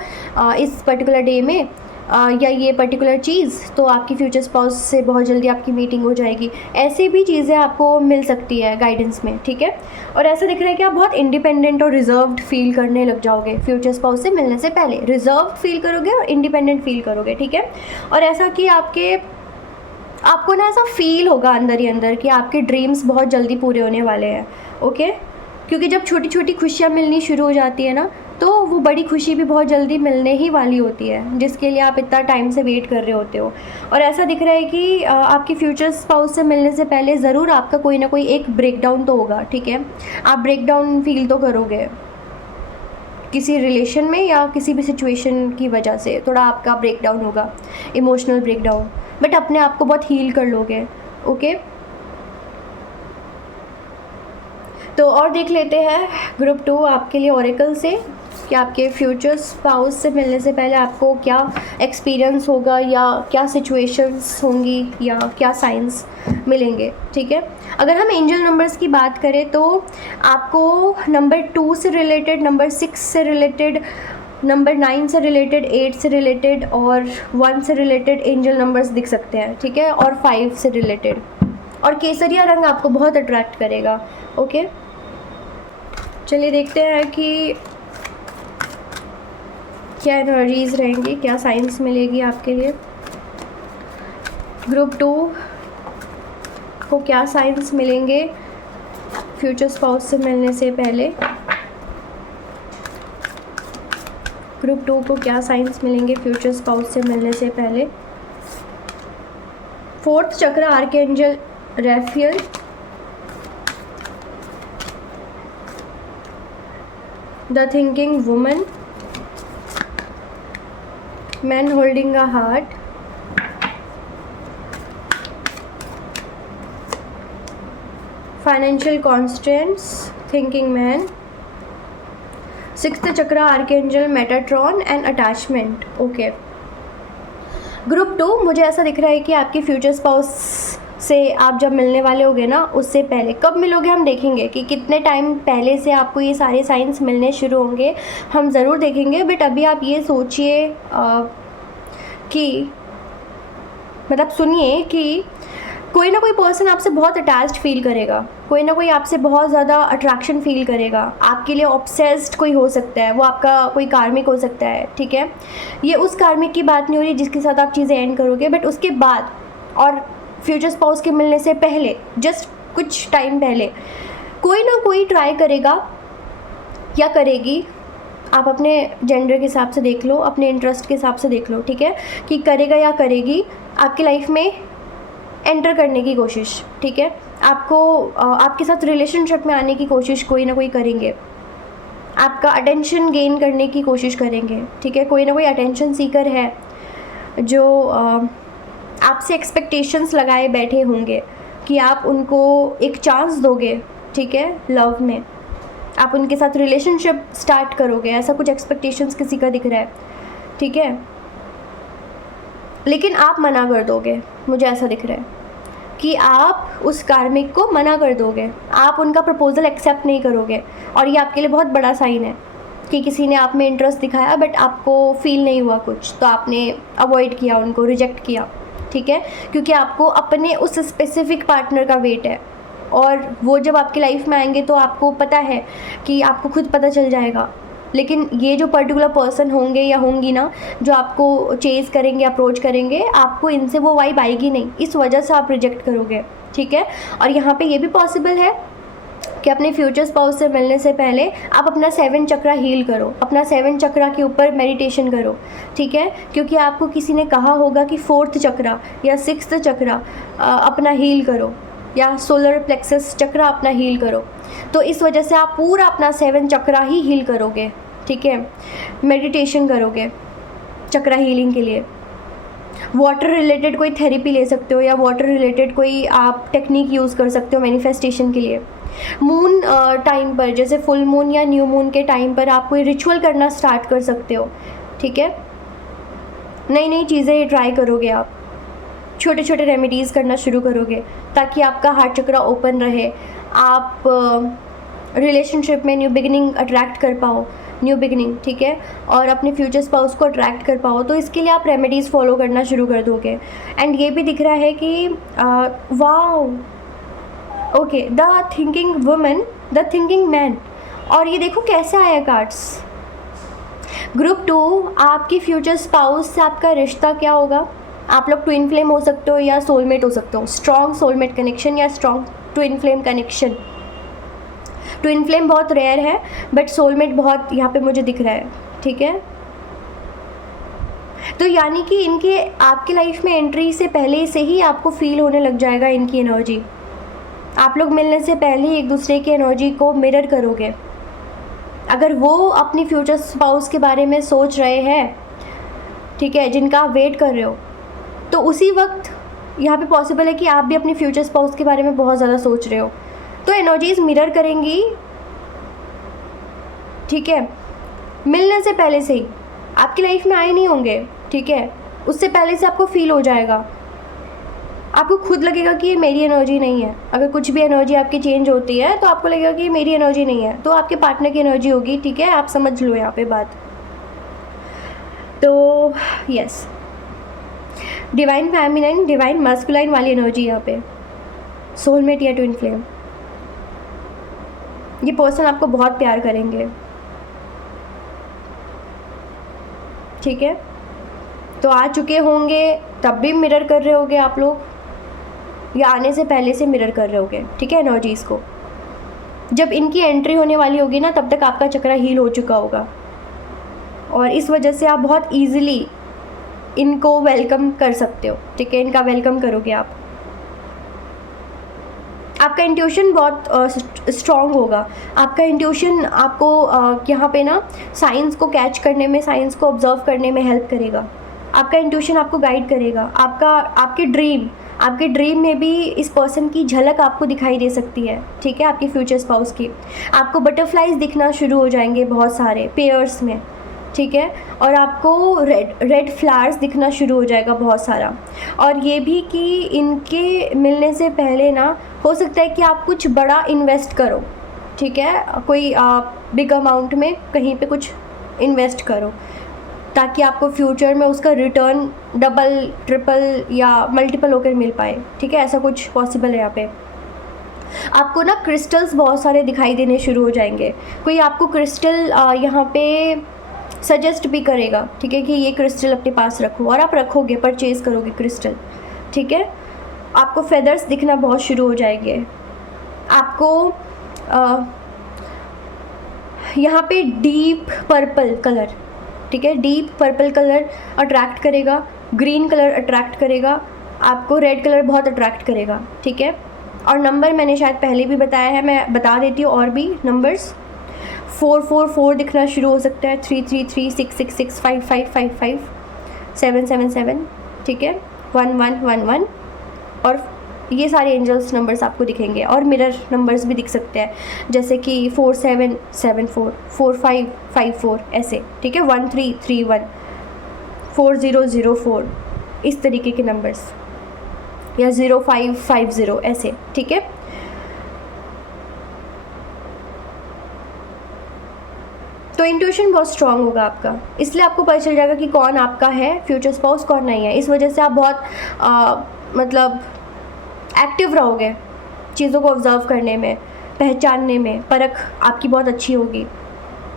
इस पर्टिकुलर डे में, या ये पर्टिकुलर चीज़, तो आपकी फ्यूचर स्पाउस से बहुत जल्दी आपकी मीटिंग हो जाएगी। ऐसे भी चीज़ें आपको मिल सकती है गाइडेंस में, ठीक है। और ऐसा दिख रहा है कि आप बहुत इंडिपेंडेंट और रिजर्व्ड फील करने लग जाओगे फ्यूचर स्पाउस से मिलने से पहले, रिजर्व्ड फील करोगे और इंडिपेंडेंट फील करोगे, ठीक है। और ऐसा कि आपको ना ऐसा फील होगा अंदर ही अंदर कि आपके ड्रीम्स बहुत जल्दी पूरे होने वाले हैं, ओके। क्योंकि जब छोटी छोटी खुशियाँ मिलनी शुरू हो जाती है ना, तो वो बड़ी खुशी भी बहुत जल्दी मिलने ही वाली होती है, जिसके लिए आप इतना टाइम से वेट कर रहे होते हो। और ऐसा दिख रहा है कि आपकी फ्यूचर स्पाउस से मिलने से पहले ज़रूर आपका कोई ना कोई एक ब्रेकडाउन तो होगा, ठीक है। आप ब्रेकडाउन फील तो करोगे किसी रिलेशन में या किसी भी सिचुएशन की वजह से, थोड़ा आपका ब्रेकडाउन होगा, इमोशनल ब्रेकडाउन, बट अपने आप को बहुत हील कर लोगे, ओके। तो और देख लेते हैं ग्रुप 2 आपके लिए ओरेकल से कि आपके फ्यूचर स्पाउस से मिलने से पहले आपको क्या एक्सपीरियंस होगा, या क्या सिचुएशंस होंगी, या क्या साइंस मिलेंगे, ठीक है। अगर हम एंजल नंबर्स की बात करें तो आपको नंबर 2 से रिलेटेड, नंबर 6 से रिलेटेड, नंबर 9 से रिलेटेड, 8 से रिलेटेड और 1 से रिलेटेड एंजल नंबर्स दिख सकते हैं, ठीक है, और 5 से रिलेटेड। और केसरिया रंग आपको बहुत अट्रैक्ट करेगा, ओके। चलिए देखते हैं कि क्या एनर्जीज रहेंगी, क्या साइंस मिलेगी आपके लिए। ग्रुप 2 को क्या साइंस मिलेंगे फ्यूचर स्पाउस से मिलने से पहले। ग्रुप 2 को क्या साइंस मिलेंगे फ्यूचर स्पाउस से मिलने से पहले। 4th chakra archangel Raphael, the thinking woman, man holding a heart, financial constants, thinking man, 6th chakra archangel Metatron and attachment, okay. Group 2 मुझे ऐसा दिख रहा है कि आपकी फ्यूचर स्पाउस से आप जब मिलने वाले होगे ना, उससे पहले कब मिलोगे हम देखेंगे कि कितने टाइम पहले से आपको ये सारे साइंस मिलने शुरू होंगे, हम ज़रूर देखेंगे। बट अभी आप ये सोचिए कि मतलब सुनिए कि कोई ना कोई पर्सन आपसे बहुत अटैच्ड फील करेगा, कोई ना कोई आपसे बहुत ज़्यादा अट्रैक्शन फील करेगा, आपके लिए ऑब्सेस्ड कोई हो सकता है, वो आपका कोई कार्मिक हो सकता है, ठीक है। ये उस कार्मिक की बात नहीं हो रही जिसके साथ आप चीज़ें एंड करोगे, बट उसके बाद और फ्यूचर स्पाउस के मिलने से पहले, जस्ट कुछ टाइम पहले कोई ना कोई ट्राई करेगा या करेगी, आप अपने जेंडर के हिसाब से देख लो, अपने इंटरेस्ट के हिसाब से देख लो, ठीक है, कि करेगा या करेगी आपकी लाइफ में एंटर करने की कोशिश, ठीक है। आपको आपके साथ रिलेशनशिप में आने की कोशिश कोई ना कोई करेंगे, आपका अटेंशन गेन करने की कोशिश करेंगे, ठीक है। कोई ना कोई अटेंशन सीकर है जो आपसे एक्सपेक्टेशंस लगाए बैठे होंगे कि आप उनको एक चांस दोगे, ठीक है, लव में आप उनके साथ रिलेशनशिप स्टार्ट करोगे, ऐसा कुछ एक्सपेक्टेशंस किसी का दिख रहा है, ठीक है। लेकिन आप मना कर दोगे, मुझे ऐसा दिख रहा है कि आप उस कार्मिक को मना कर दोगे, आप उनका प्रपोज़ल एक्सेप्ट नहीं करोगे। और ये आपके लिए बहुत बड़ा साइन है कि किसी ने आप में इंटरेस्ट दिखाया बट आपको फील नहीं हुआ कुछ, तो आपने अवॉइड किया, उनको रिजेक्ट किया, ठीक है, क्योंकि आपको अपने उस स्पेसिफिक पार्टनर का वेट है। और वो जब आपकी लाइफ में आएंगे तो आपको पता है कि आपको खुद पता चल जाएगा। लेकिन ये जो पर्टिकुलर पर्सन होंगे या होंगी ना, जो आपको चेज़ करेंगे, अप्रोच करेंगे, आपको इनसे वो वाइब आएगी नहीं, इस वजह से आप रिजेक्ट करोगे, ठीक है। और यहाँ पे ये भी पॉसिबल है कि अपने फ्यूचर स्पाउस से मिलने से पहले आप अपना 7 चक्रा हील करो, अपना 7 चक्रा के ऊपर मेडिटेशन करो, ठीक है, क्योंकि आपको किसी ने कहा होगा कि 4th चक्रा या 6th चक्रा अपना हील करो, या सोलर प्लेक्सस चक्रा अपना हील करो। तो इस वजह से आप पूरा अपना 7 चक्रा ही हील करोगे, ठीक है, मेडिटेशन करोगे चक्रा हीलिंग के लिए। वाटर रिलेटेड कोई थेरेपी ले सकते हो, या वाटर रिलेटेड कोई आप टेक्निक यूज़ कर सकते हो मैनिफेस्टेशन के लिए। मून टाइम पर, जैसे फुल मून या न्यू मून के टाइम पर आप कोई रिचुअल करना स्टार्ट कर सकते हो, ठीक है। नई नई चीज़ें ट्राई करोगे, आप छोटे छोटे रेमेडीज़ करना शुरू करोगे ताकि आपका हार्ट चक्रा ओपन रहे, आप रिलेशनशिप में न्यू बिगिनिंग अट्रैक्ट कर पाओ, न्यू बिगिनिंग, ठीक है, और अपने फ्यूचर स्पाउस को अट्रैक्ट कर पाओ। तो इसके लिए आप रेमेडीज़ फॉलो करना शुरू कर दोगे। एंड ये भी दिख रहा है कि wow, okay, the thinking woman, the thinking man. और ये देखो कैसे आया कार्ड्स। ग्रुप 2, आपकी फ्यूचर स्पाउस से आपका रिश्ता क्या होगा। आप लोग ट्विन फ्लेम हो सकते हो या सोलमेट हो सकते हो, स्ट्रॉन्ग सोलमेट कनेक्शन या strong twin flame connection. Twin flame बहुत रेयर है बट सोलमेट बहुत यहाँ पे मुझे दिख रहा है, ठीक है। तो यानी कि इनके आपकी लाइफ में एंट्री से पहले से ही आपको फील होने लग जाएगा इनकी एनर्जी। आप लोग मिलने से पहले ही एक दूसरे की एनर्जी को मिरर करोगे। अगर वो अपनी फ्यूचर स्पाउस के बारे में सोच रहे हैं, ठीक है, जिनका आप वेट कर रहे हो, तो उसी वक्त यहाँ पे पॉसिबल है कि आप भी अपनी फ्यूचर स्पाउस के बारे में बहुत ज़्यादा सोच रहे हो। तो एनर्जीज मिरर करेंगी, ठीक है, मिलने से पहले से ही। आपकी लाइफ में आए नहीं होंगे, ठीक है, उससे पहले से आपको फील हो जाएगा। आपको खुद लगेगा कि ये मेरी एनर्जी नहीं है। अगर कुछ भी एनर्जी आपकी चेंज होती है तो आपको लगेगा कि ये मेरी एनर्जी नहीं है, तो आपके पार्टनर की एनर्जी होगी, ठीक है, आप समझ लो यहाँ पे बात। तो yes, divine feminine, divine masculine वाली एनर्जी यहाँ पे, सोलमेट या ट्विन फ्लेम। ये पर्सन आपको बहुत प्यार करेंगे, ठीक है। तो आ चुके होंगे, तब भी मिरर कर रहे होगे आप लोग, या आने से पहले से मिरर कर रहे होगे, ठीक है, एनर्जीज़ को। जब इनकी एंट्री होने वाली होगी ना, तब तक आपका चक्रा हील हो चुका होगा, और इस वजह से आप बहुत ईजिली इनको वेलकम कर सकते हो, ठीक है, इनका वेलकम करोगे आप। आपका इंट्यूशन बहुत स्ट्रॉन्ग होगा। आपका इंट्यूशन आपको यहाँ पे ना साइंस को कैच करने में, साइंस को ऑब्जर्व करने में हेल्प करेगा। आपका इंट्यूशन आपको गाइड करेगा। आपके ड्रीम में भी इस पर्सन की झलक आपको दिखाई दे सकती है, ठीक है, आपकी फ्यूचर स्पाउस की। आपको बटरफ्लाइज दिखना शुरू हो जाएंगे बहुत सारे पेयर्स में, ठीक है। और आपको रेड रेड फ्लावर्स दिखना शुरू हो जाएगा बहुत सारा। और ये भी कि इनके मिलने से पहले ना हो सकता है कि आप कुछ बड़ा इन्वेस्ट करो, ठीक है, कोई बिग अमाउंट में कहीं पे कुछ इन्वेस्ट करो, ताकि आपको फ्यूचर में उसका रिटर्न डबल ट्रिपल या मल्टीपल होकर मिल पाए, ठीक है। ऐसा कुछ पॉसिबल है यहाँ पे। आपको ना क्रिस्टल्स बहुत सारे दिखाई देने शुरू हो जाएंगे। कोई आपको क्रिस्टल यहाँ पे सजेस्ट भी करेगा, ठीक है, कि ये क्रिस्टल अपने पास रखो, और आप रखोगे, परचेज़ करोगे क्रिस्टल, ठीक है। आपको फेदर्स दिखना बहुत शुरू हो जाएंगे। आपको यहाँ पे डीप पर्पल कलर, ठीक है, डीप पर्पल कलर अट्रैक्ट करेगा, ग्रीन कलर अट्रैक्ट करेगा, आपको रेड कलर बहुत अट्रैक्ट करेगा, ठीक है। और नंबर मैंने शायद पहले भी बताया है, मैं बता देती हूँ और भी नंबर्स। 444 दिखना शुरू हो सकता है, 333, 666, 5555, 777, ठीक है, 1111, और ये सारे एंजल्स नंबर्स आपको दिखेंगे। और मिरर नंबर्स भी दिख सकते हैं, जैसे कि 4774, 4554 ऐसे, ठीक है, 1331, 4004, इस तरीके के नंबर्स, या 0550 ऐसे, ठीक है। तो इंट्यूशन बहुत स्ट्रांग होगा आपका, इसलिए आपको पता चल जाएगा कि कौन आपका है फ्यूचर स्पाउस, कौन नहीं है। इस वजह से आप बहुत मतलब एक्टिव रहोगे चीज़ों को ऑब्जर्व करने में, पहचानने में, परख आपकी बहुत अच्छी होगी।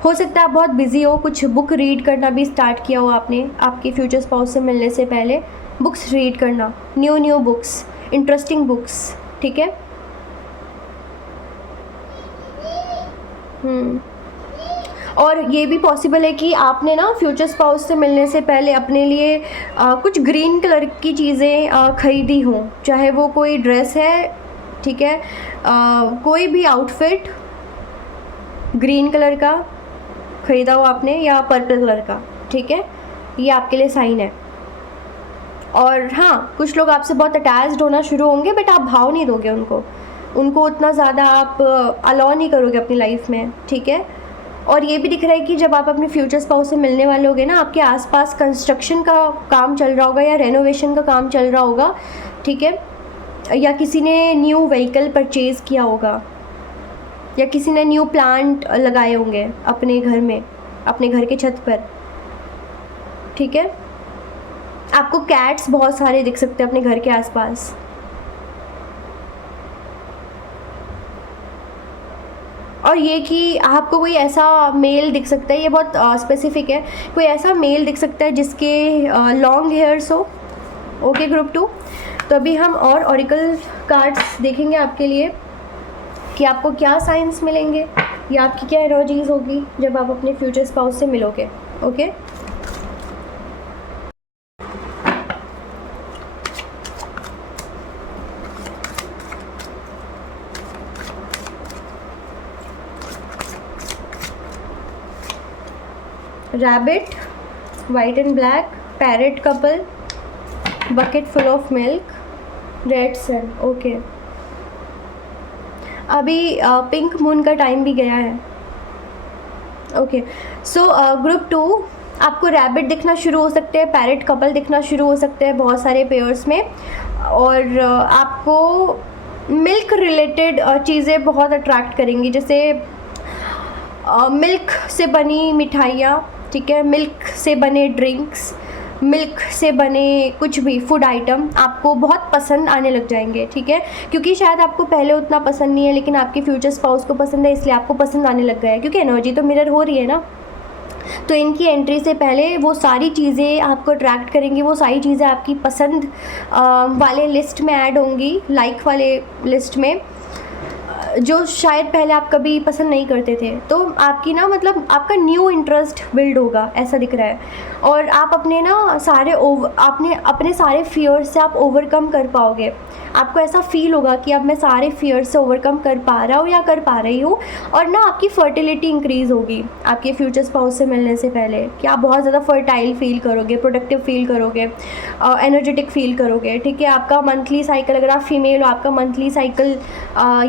हो सकता है आप बहुत बिजी हो, कुछ बुक रीड करना भी स्टार्ट किया हो आपने आपके फ्यूचर स्पाउस से मिलने से पहले, बुक्स रीड करना, न्यू बुक्स, इंटरेस्टिंग बुक्स, ठीक है। और ये भी पॉसिबल है कि आपने ना फ्यूचर स्पाउस से मिलने से पहले अपने लिए कुछ ग्रीन कलर की चीज़ें खरीदी हों, चाहे वो कोई ड्रेस है, ठीक है, कोई भी आउटफिट ग्रीन कलर का ख़रीदा हो आपने, या पर्पल कलर का, ठीक है, ये आपके लिए साइन है। और हाँ, कुछ लोग आपसे बहुत अटैच्ड होना शुरू होंगे, बट आप भाव नहीं दोगे उनको उतना ज़्यादा आप अलाउ नहीं करोगे अपनी लाइफ में, ठीक है। और ये भी दिख रहा है कि जब आप अपने फ्यूचर स्पाउस से मिलने वाले होगे ना, आपके आसपास कंस्ट्रक्शन का काम चल रहा होगा या रेनोवेशन का काम चल रहा होगा, ठीक है, या किसी ने न्यू व्हीकल परचेज़ किया होगा, या किसी ने न्यू प्लांट लगाए होंगे अपने घर में, अपने घर के छत पर, ठीक है। आपको कैट्स बहुत सारे दिख सकते हैं अपने घर के आसपास। और ये कि आपको कोई ऐसा मेल दिख सकता है, ये बहुत स्पेसिफिक है, कोई ऐसा मेल दिख सकता है जिसके लॉन्ग हेयर्स हो। ओके ग्रुप 2, तो अभी हम और ऑरिकल कार्ड्स देखेंगे आपके लिए कि आपको क्या साइंस मिलेंगे या आपकी क्या एनर्जीज होगी जब आप अपने फ्यूचर स्पाउस से मिलोगे। Okay, rabbit, white and black, parrot couple, bucket full of milk, red sun. Okay, अभी पिंक मून का टाइम भी गया है। ओके, सो ग्रुप 2, आपको रैबिट दिखना शुरू हो सकते हैं, पैरेट कपल दिखना शुरू हो सकते हैं बहुत सारे पेयर्स में, और आपको मिल्क रिलेटेड चीज़ें बहुत अट्रैक्ट करेंगी, जैसे मिल्क से बनी मिठाइयाँ, ठीक है, मिल्क से बने ड्रिंक्स, मिल्क से बने कुछ भी फूड आइटम आपको बहुत पसंद आने लग जाएंगे, ठीक है, क्योंकि शायद आपको पहले उतना पसंद नहीं है, लेकिन आपके फ्यूचर स्पाउस को पसंद है, इसलिए आपको पसंद आने लग गया है, क्योंकि एनर्जी तो मिरर हो रही है ना। तो इनकी एंट्री से पहले वो सारी चीज़ें आपको अट्रैक्ट करेंगी, वो सारी चीज़ें आपकी पसंद वाले लिस्ट में ऐड होंगी, लाइक वाले लिस्ट में, जो शायद पहले आप कभी पसंद नहीं करते थे। तो आपकी ना मतलब आपका न्यू इंटरेस्ट बिल्ड होगा, ऐसा दिख रहा है। और आप अपने ना सारे अपने सारे फियर से आप ओवरकम कर पाओगे। आपको ऐसा फील होगा कि अब मैं सारे फियर से ओवरकम कर पा रहा हूँ या कर पा रही हूँ। और ना आपकी फर्टिलिटी इंक्रीज़ होगी आपके फ्यूचर स्पाउस से मिलने से पहले, कि आप बहुत ज़्यादा फर्टाइल फील करोगे, प्रोडक्टिव फील करोगे, एनर्जेटिक फील करोगे, ठीक है। आपका मंथली साइकिल, अगर आप फीमेल हो, आपका मंथली साइकिल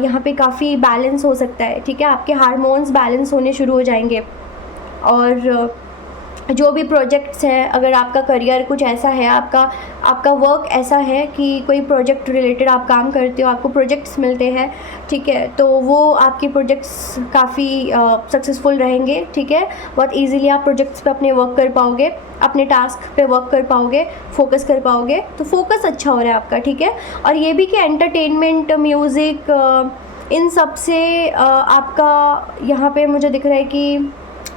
यहाँ पे काफ़ी बैलेंस हो सकता है, ठीक है। आपके हार्मोन्स बैलेंस होने शुरू हो जाएंगे। और जो भी प्रोजेक्ट्स हैं, अगर आपका करियर कुछ ऐसा है, आपका वर्क ऐसा है कि कोई प्रोजेक्ट रिलेटेड आप काम करते हो, आपको प्रोजेक्ट्स मिलते हैं, ठीक है, तो वो आपके प्रोजेक्ट्स काफ़ी सक्सेसफुल रहेंगे, ठीक है। बहुत इजीली आप प्रोजेक्ट्स पे अपने वर्क कर पाओगे, अपने टास्क पे वर्क कर पाओगे, फोकस कर पाओगे, तो फोकस अच्छा हो रहा है आपका, ठीक है। और ये भी कि एंटरटेनमेंट, म्यूज़िक, इन सब से आपका यहाँ पे मुझे दिख रहा है कि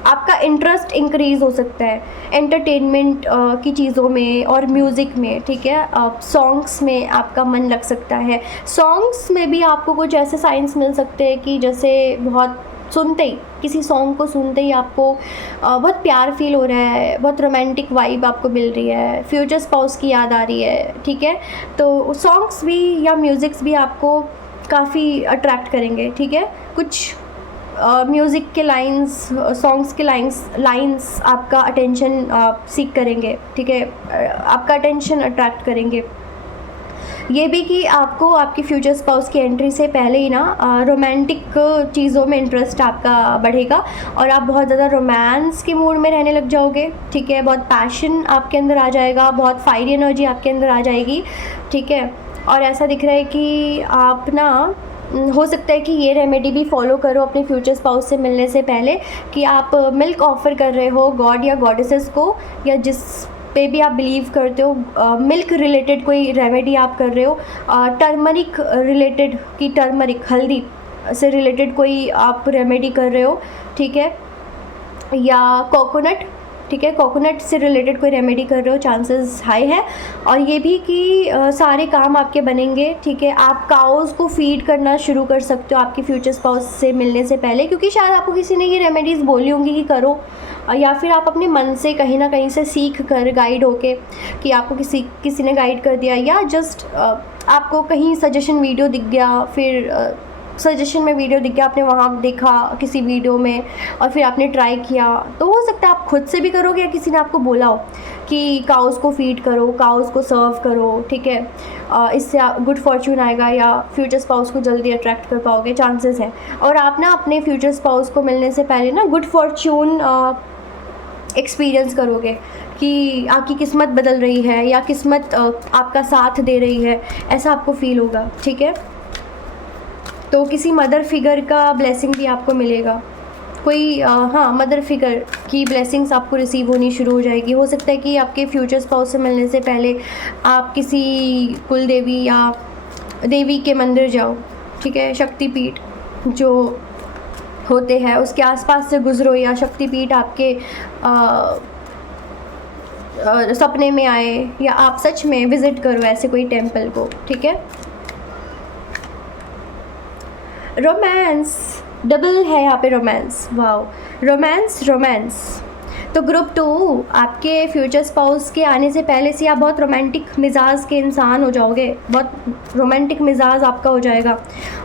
आपका इंटरेस्ट इंक्रीज़ हो सकता है एंटरटेनमेंट की चीज़ों में और म्यूज़िक में, ठीक है। सॉन्ग्स में आपका मन लग सकता है। सॉन्ग्स में भी आपको कुछ ऐसे साइंस मिल सकते हैं कि जैसे बहुत सुनते ही, किसी सॉन्ग को सुनते ही आपको बहुत प्यार फील हो रहा है, बहुत रोमांटिक वाइब आपको मिल रही है, फ्यूचर स्पाउस की याद आ रही है, ठीक है। तो सॉन्ग्स भी या म्यूज़िक्स भी आपको काफ़ी अट्रैक्ट करेंगे, ठीक है। कुछ म्यूज़िक के लाइंस, सॉन्ग्स के लाइंस आपका अटेंशन सीख करेंगे, ठीक है, आपका अटेंशन अट्रैक्ट करेंगे। ये भी कि आपको आपकी फ्यूचर स्पाउस की एंट्री से पहले ही ना रोमांटिक चीज़ों में इंटरेस्ट आपका बढ़ेगा और आप बहुत ज़्यादा रोमांस के मूड में रहने लग जाओगे, ठीक है। बहुत पैशन आपके अंदर आ जाएगा, बहुत फायरी एनर्जी आपके अंदर आ जाएगी, ठीक है। और ऐसा दिख रहा है कि आप ना, हो सकता है कि ये रेमेडी भी फॉलो करो अपने फ्यूचर स्पाउस से मिलने से पहले, कि आप मिल्क ऑफ़र कर रहे हो गॉड या गॉडेसेस को, या जिस पे भी आप बिलीव करते हो, मिल्क रिलेटेड कोई रेमेडी आप कर रहे हो, टर्मरिक रिलेटेड की टर्मरिक हल्दी से रिलेटेड कोई आप रेमेडी कर रहे हो, ठीक है, या कोकोनट, ठीक है, कोकोनट से रिलेटेड कोई रेमेडी कर रहे हो, चांसेस हाई है। और ये भी कि सारे काम आपके बनेंगे, ठीक है। आप काउज़ को फीड करना शुरू कर सकते हो आपकी फ्यूचर स्पाउस से मिलने से पहले, क्योंकि शायद आपको किसी ने ये रेमेडीज़ बोली होंगी कि करो, या फिर आप अपने मन से कहीं ना कहीं से सीख कर गाइड होके, कि आपको किसी ने गाइड कर दिया, या जस्ट आपको कहीं सजेशन वीडियो दिख गया, फिर सजेशन में वीडियो दिख गया, आपने वहाँ देखा किसी वीडियो में और फिर आपने ट्राई किया। तो हो सकता है आप खुद से भी करोगे या किसी ने आपको बोला हो कि काउज़ को फीड करो, काउज़ को सर्व करो, ठीक है, इससे गुड फॉर्च्यून आएगा या फ्यूचर स्पाउस को जल्दी अट्रैक्ट कर पाओगे, चांसेस हैं। और आप ना अपने फ्यूचर स्पाउस को मिलने से पहले ना गुड फॉर्च्यून एक्सपीरियंस करोगे कि आपकी किस्मत बदल रही है या किस्मत आपका साथ दे रही है, ऐसा आपको फील होगा, ठीक है। तो किसी मदर फिगर का ब्लेसिंग भी आपको मिलेगा, कोई हाँ, मदर फिगर की ब्लेसिंग्स आपको रिसीव होनी शुरू हो जाएगी। हो सकता है कि आपके फ्यूचर स्पाउस से मिलने से पहले आप किसी कुल देवी या देवी के मंदिर जाओ, ठीक है, शक्तिपीठ जो होते हैं उसके आसपास से गुजरो, या शक्तिपीठ आपके सपने में आए, या आप सच में विज़िट करो ऐसे कोई टेम्पल को, ठीक है। रोमांस डबल है यहाँ पे, रोमांस, वाओ, रोमांस। तो ग्रुप 2, आपके फ्यूचर स्पाउस के आने से पहले से आप बहुत रोमांटिक मिजाज के इंसान हो जाओगे, बहुत रोमांटिक मिजाज आपका हो जाएगा।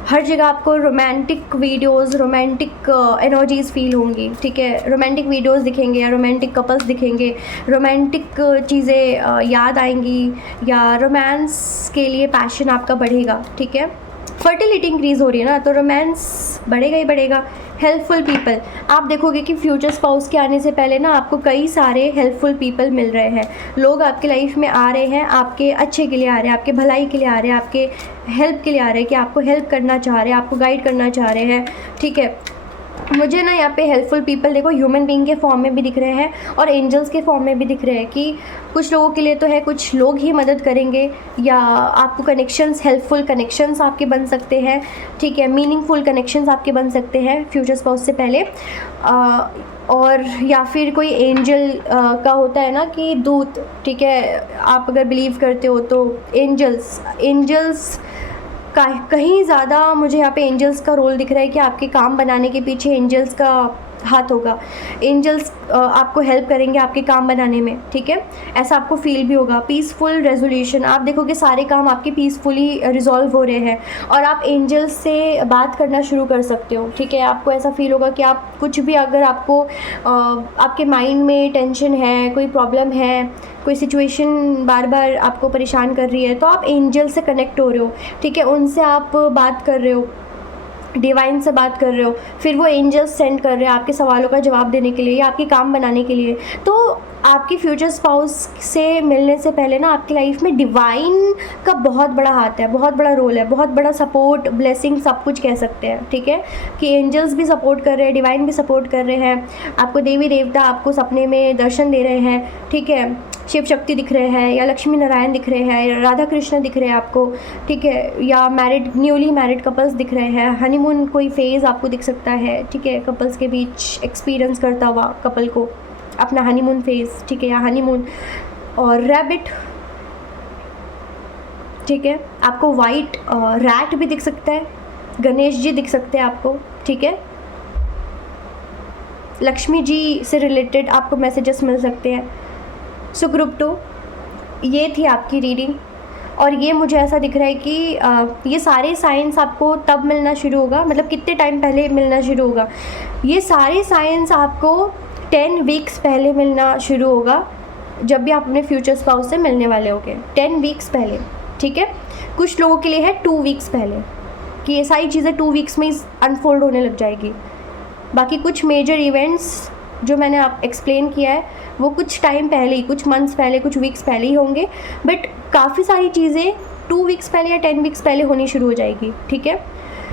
हर जगह आपको romantic videos, romantic energies feel होंगी, ठीक है। रोमांटिक वीडियोस दिखेंगे या रोमांटिक कपल्स दिखेंगे, रोमांटिक चीज़ें याद आएंगी, या रोमांस के लिए पैशन आपका बढ़ेगा, ठीक है। फर्टिलिटी इंक्रीज़ हो रही है ना, तो रोमांस बढ़ेगा ही बढ़ेगा। हेल्पफुल पीपल, आप देखोगे कि फ्यूचर स्पाउस के आने से पहले ना आपको कई सारे हेल्पफुल पीपल मिल रहे हैं, लोग आपके लाइफ में आ रहे हैं, आपके अच्छे के लिए आ रहे हैं, आपके भलाई के लिए आ रहे हैं, आपके हेल्प के लिए आ रहे हैं, कि आपको हेल्प करना चाह रहे हैं, आपको गाइड करना चाह रहे हैं, ठीक है। मुझे ना यहाँ पे हेल्पफुल पीपल देखो ह्यूमन बीइंग के फॉर्म में भी दिख रहे हैं और एंजल्स के फॉर्म में भी दिख रहे हैं, कि कुछ लोगों के लिए तो है, कुछ लोग ही मदद करेंगे, या आपको कनेक्शंस, हेल्पफुल कनेक्शंस आपके बन सकते हैं, ठीक है, मीनिंगफुल कनेक्शंस आपके बन सकते हैं फ्यूचर स्पाउस से पहले। और या फिर कोई एंजल का होता है ना कि दूत, ठीक है, आप अगर बिलीव करते हो तो एंजल्स का कहीं ज़्यादा मुझे यहाँ पे एंजल्स का रोल दिख रहा है, कि आपके काम बनाने के पीछे एंजल्स का हाथ होगा, एंजल्स आपको हेल्प करेंगे आपके काम बनाने में, ठीक है, ऐसा आपको फील भी होगा। पीसफुल रेजोल्यूशन, आप देखोगे सारे काम आपके पीसफुली रिजॉल्व हो रहे हैं और आप एंजल्स से बात करना शुरू कर सकते हो, ठीक है। आपको ऐसा फील होगा कि आप कुछ भी, अगर आपको आपके माइंड में टेंशन है, कोई प्रॉब्लम है, कोई सिचुएशन बार बार आपको परेशान कर रही है, तो आप एंजल से कनेक्ट हो रहे हो, ठीक है, उनसे आप बात कर रहे हो, डिवाइन से बात कर रहे हो, फिर वो एंजल्स सेंड कर रहे हैं आपके सवालों का जवाब देने के लिए या आपके काम बनाने के लिए। तो आपकी फ्यूचर स्पाउस से मिलने से पहले ना आपकी लाइफ में डिवाइन का बहुत बड़ा हाथ है, बहुत बड़ा रोल है, बहुत बड़ा सपोर्ट, ब्लेसिंग, सब कुछ कह सकते हैं, ठीक है, कि एंजल्स भी सपोर्ट कर रहे हैं, डिवाइन भी सपोर्ट कर रहे हैं, आपको देवी देवता आपको सपने में दर्शन दे रहे हैं, ठीक है, शिव शक्ति दिख रहे हैं या लक्ष्मी नारायण दिख रहे हैं, राधा कृष्ण दिख रहे हैं आपको, ठीक है, या न्यूली मैरिड कपल्स दिख रहे हैं, हनीमून कोई फेज़ आपको दिख सकता है, ठीक है, कपल्स के बीच एक्सपीरियंस करता हुआ कपल को अपना हनीमून फेज़, ठीक है, या हनीमून, और रैबिट, ठीक है, आपको वाइट रैट भी दिख सकता है, गणेश जी दिख सकते हैं आपको, ठीक है, लक्ष्मी जी से रिलेटेड आपको मैसेजेस मिल सकते हैं। सो ग्रुप 2, ये थी आपकी रीडिंग, और ये मुझे ऐसा दिख रहा है कि ये सारे साइंस आपको तब मिलना शुरू होगा, मतलब कितने टाइम पहले मिलना शुरू होगा, ये सारे साइंस आपको 10 वीक्स पहले मिलना शुरू होगा, जब भी आप अपने फ्यूचर स्पाउस से मिलने वाले होगे, 10 वीक्स पहले, ठीक है। कुछ लोगों के लिए है 2 वीक्स पहले, कि ये सारी चीज़ें 2 वीक्स में ही अनफोल्ड होने लग जाएगी। बाकी कुछ मेजर इवेंट्स जो मैंने आप एक्सप्लेन किया है वो कुछ टाइम पहले ही, कुछ मंथ्स पहले, कुछ वीक्स पहले ही होंगे, बट काफ़ी सारी चीज़ें 2 वीक्स पहले या 10 वीक्स पहले होनी शुरू हो जाएगी, ठीक है।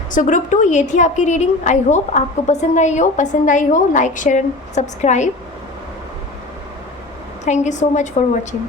सो ग्रुप 2, ये थी आपकी रीडिंग। आई होप आपको पसंद आई हो, like share and subscribe. Thank you so much for watching.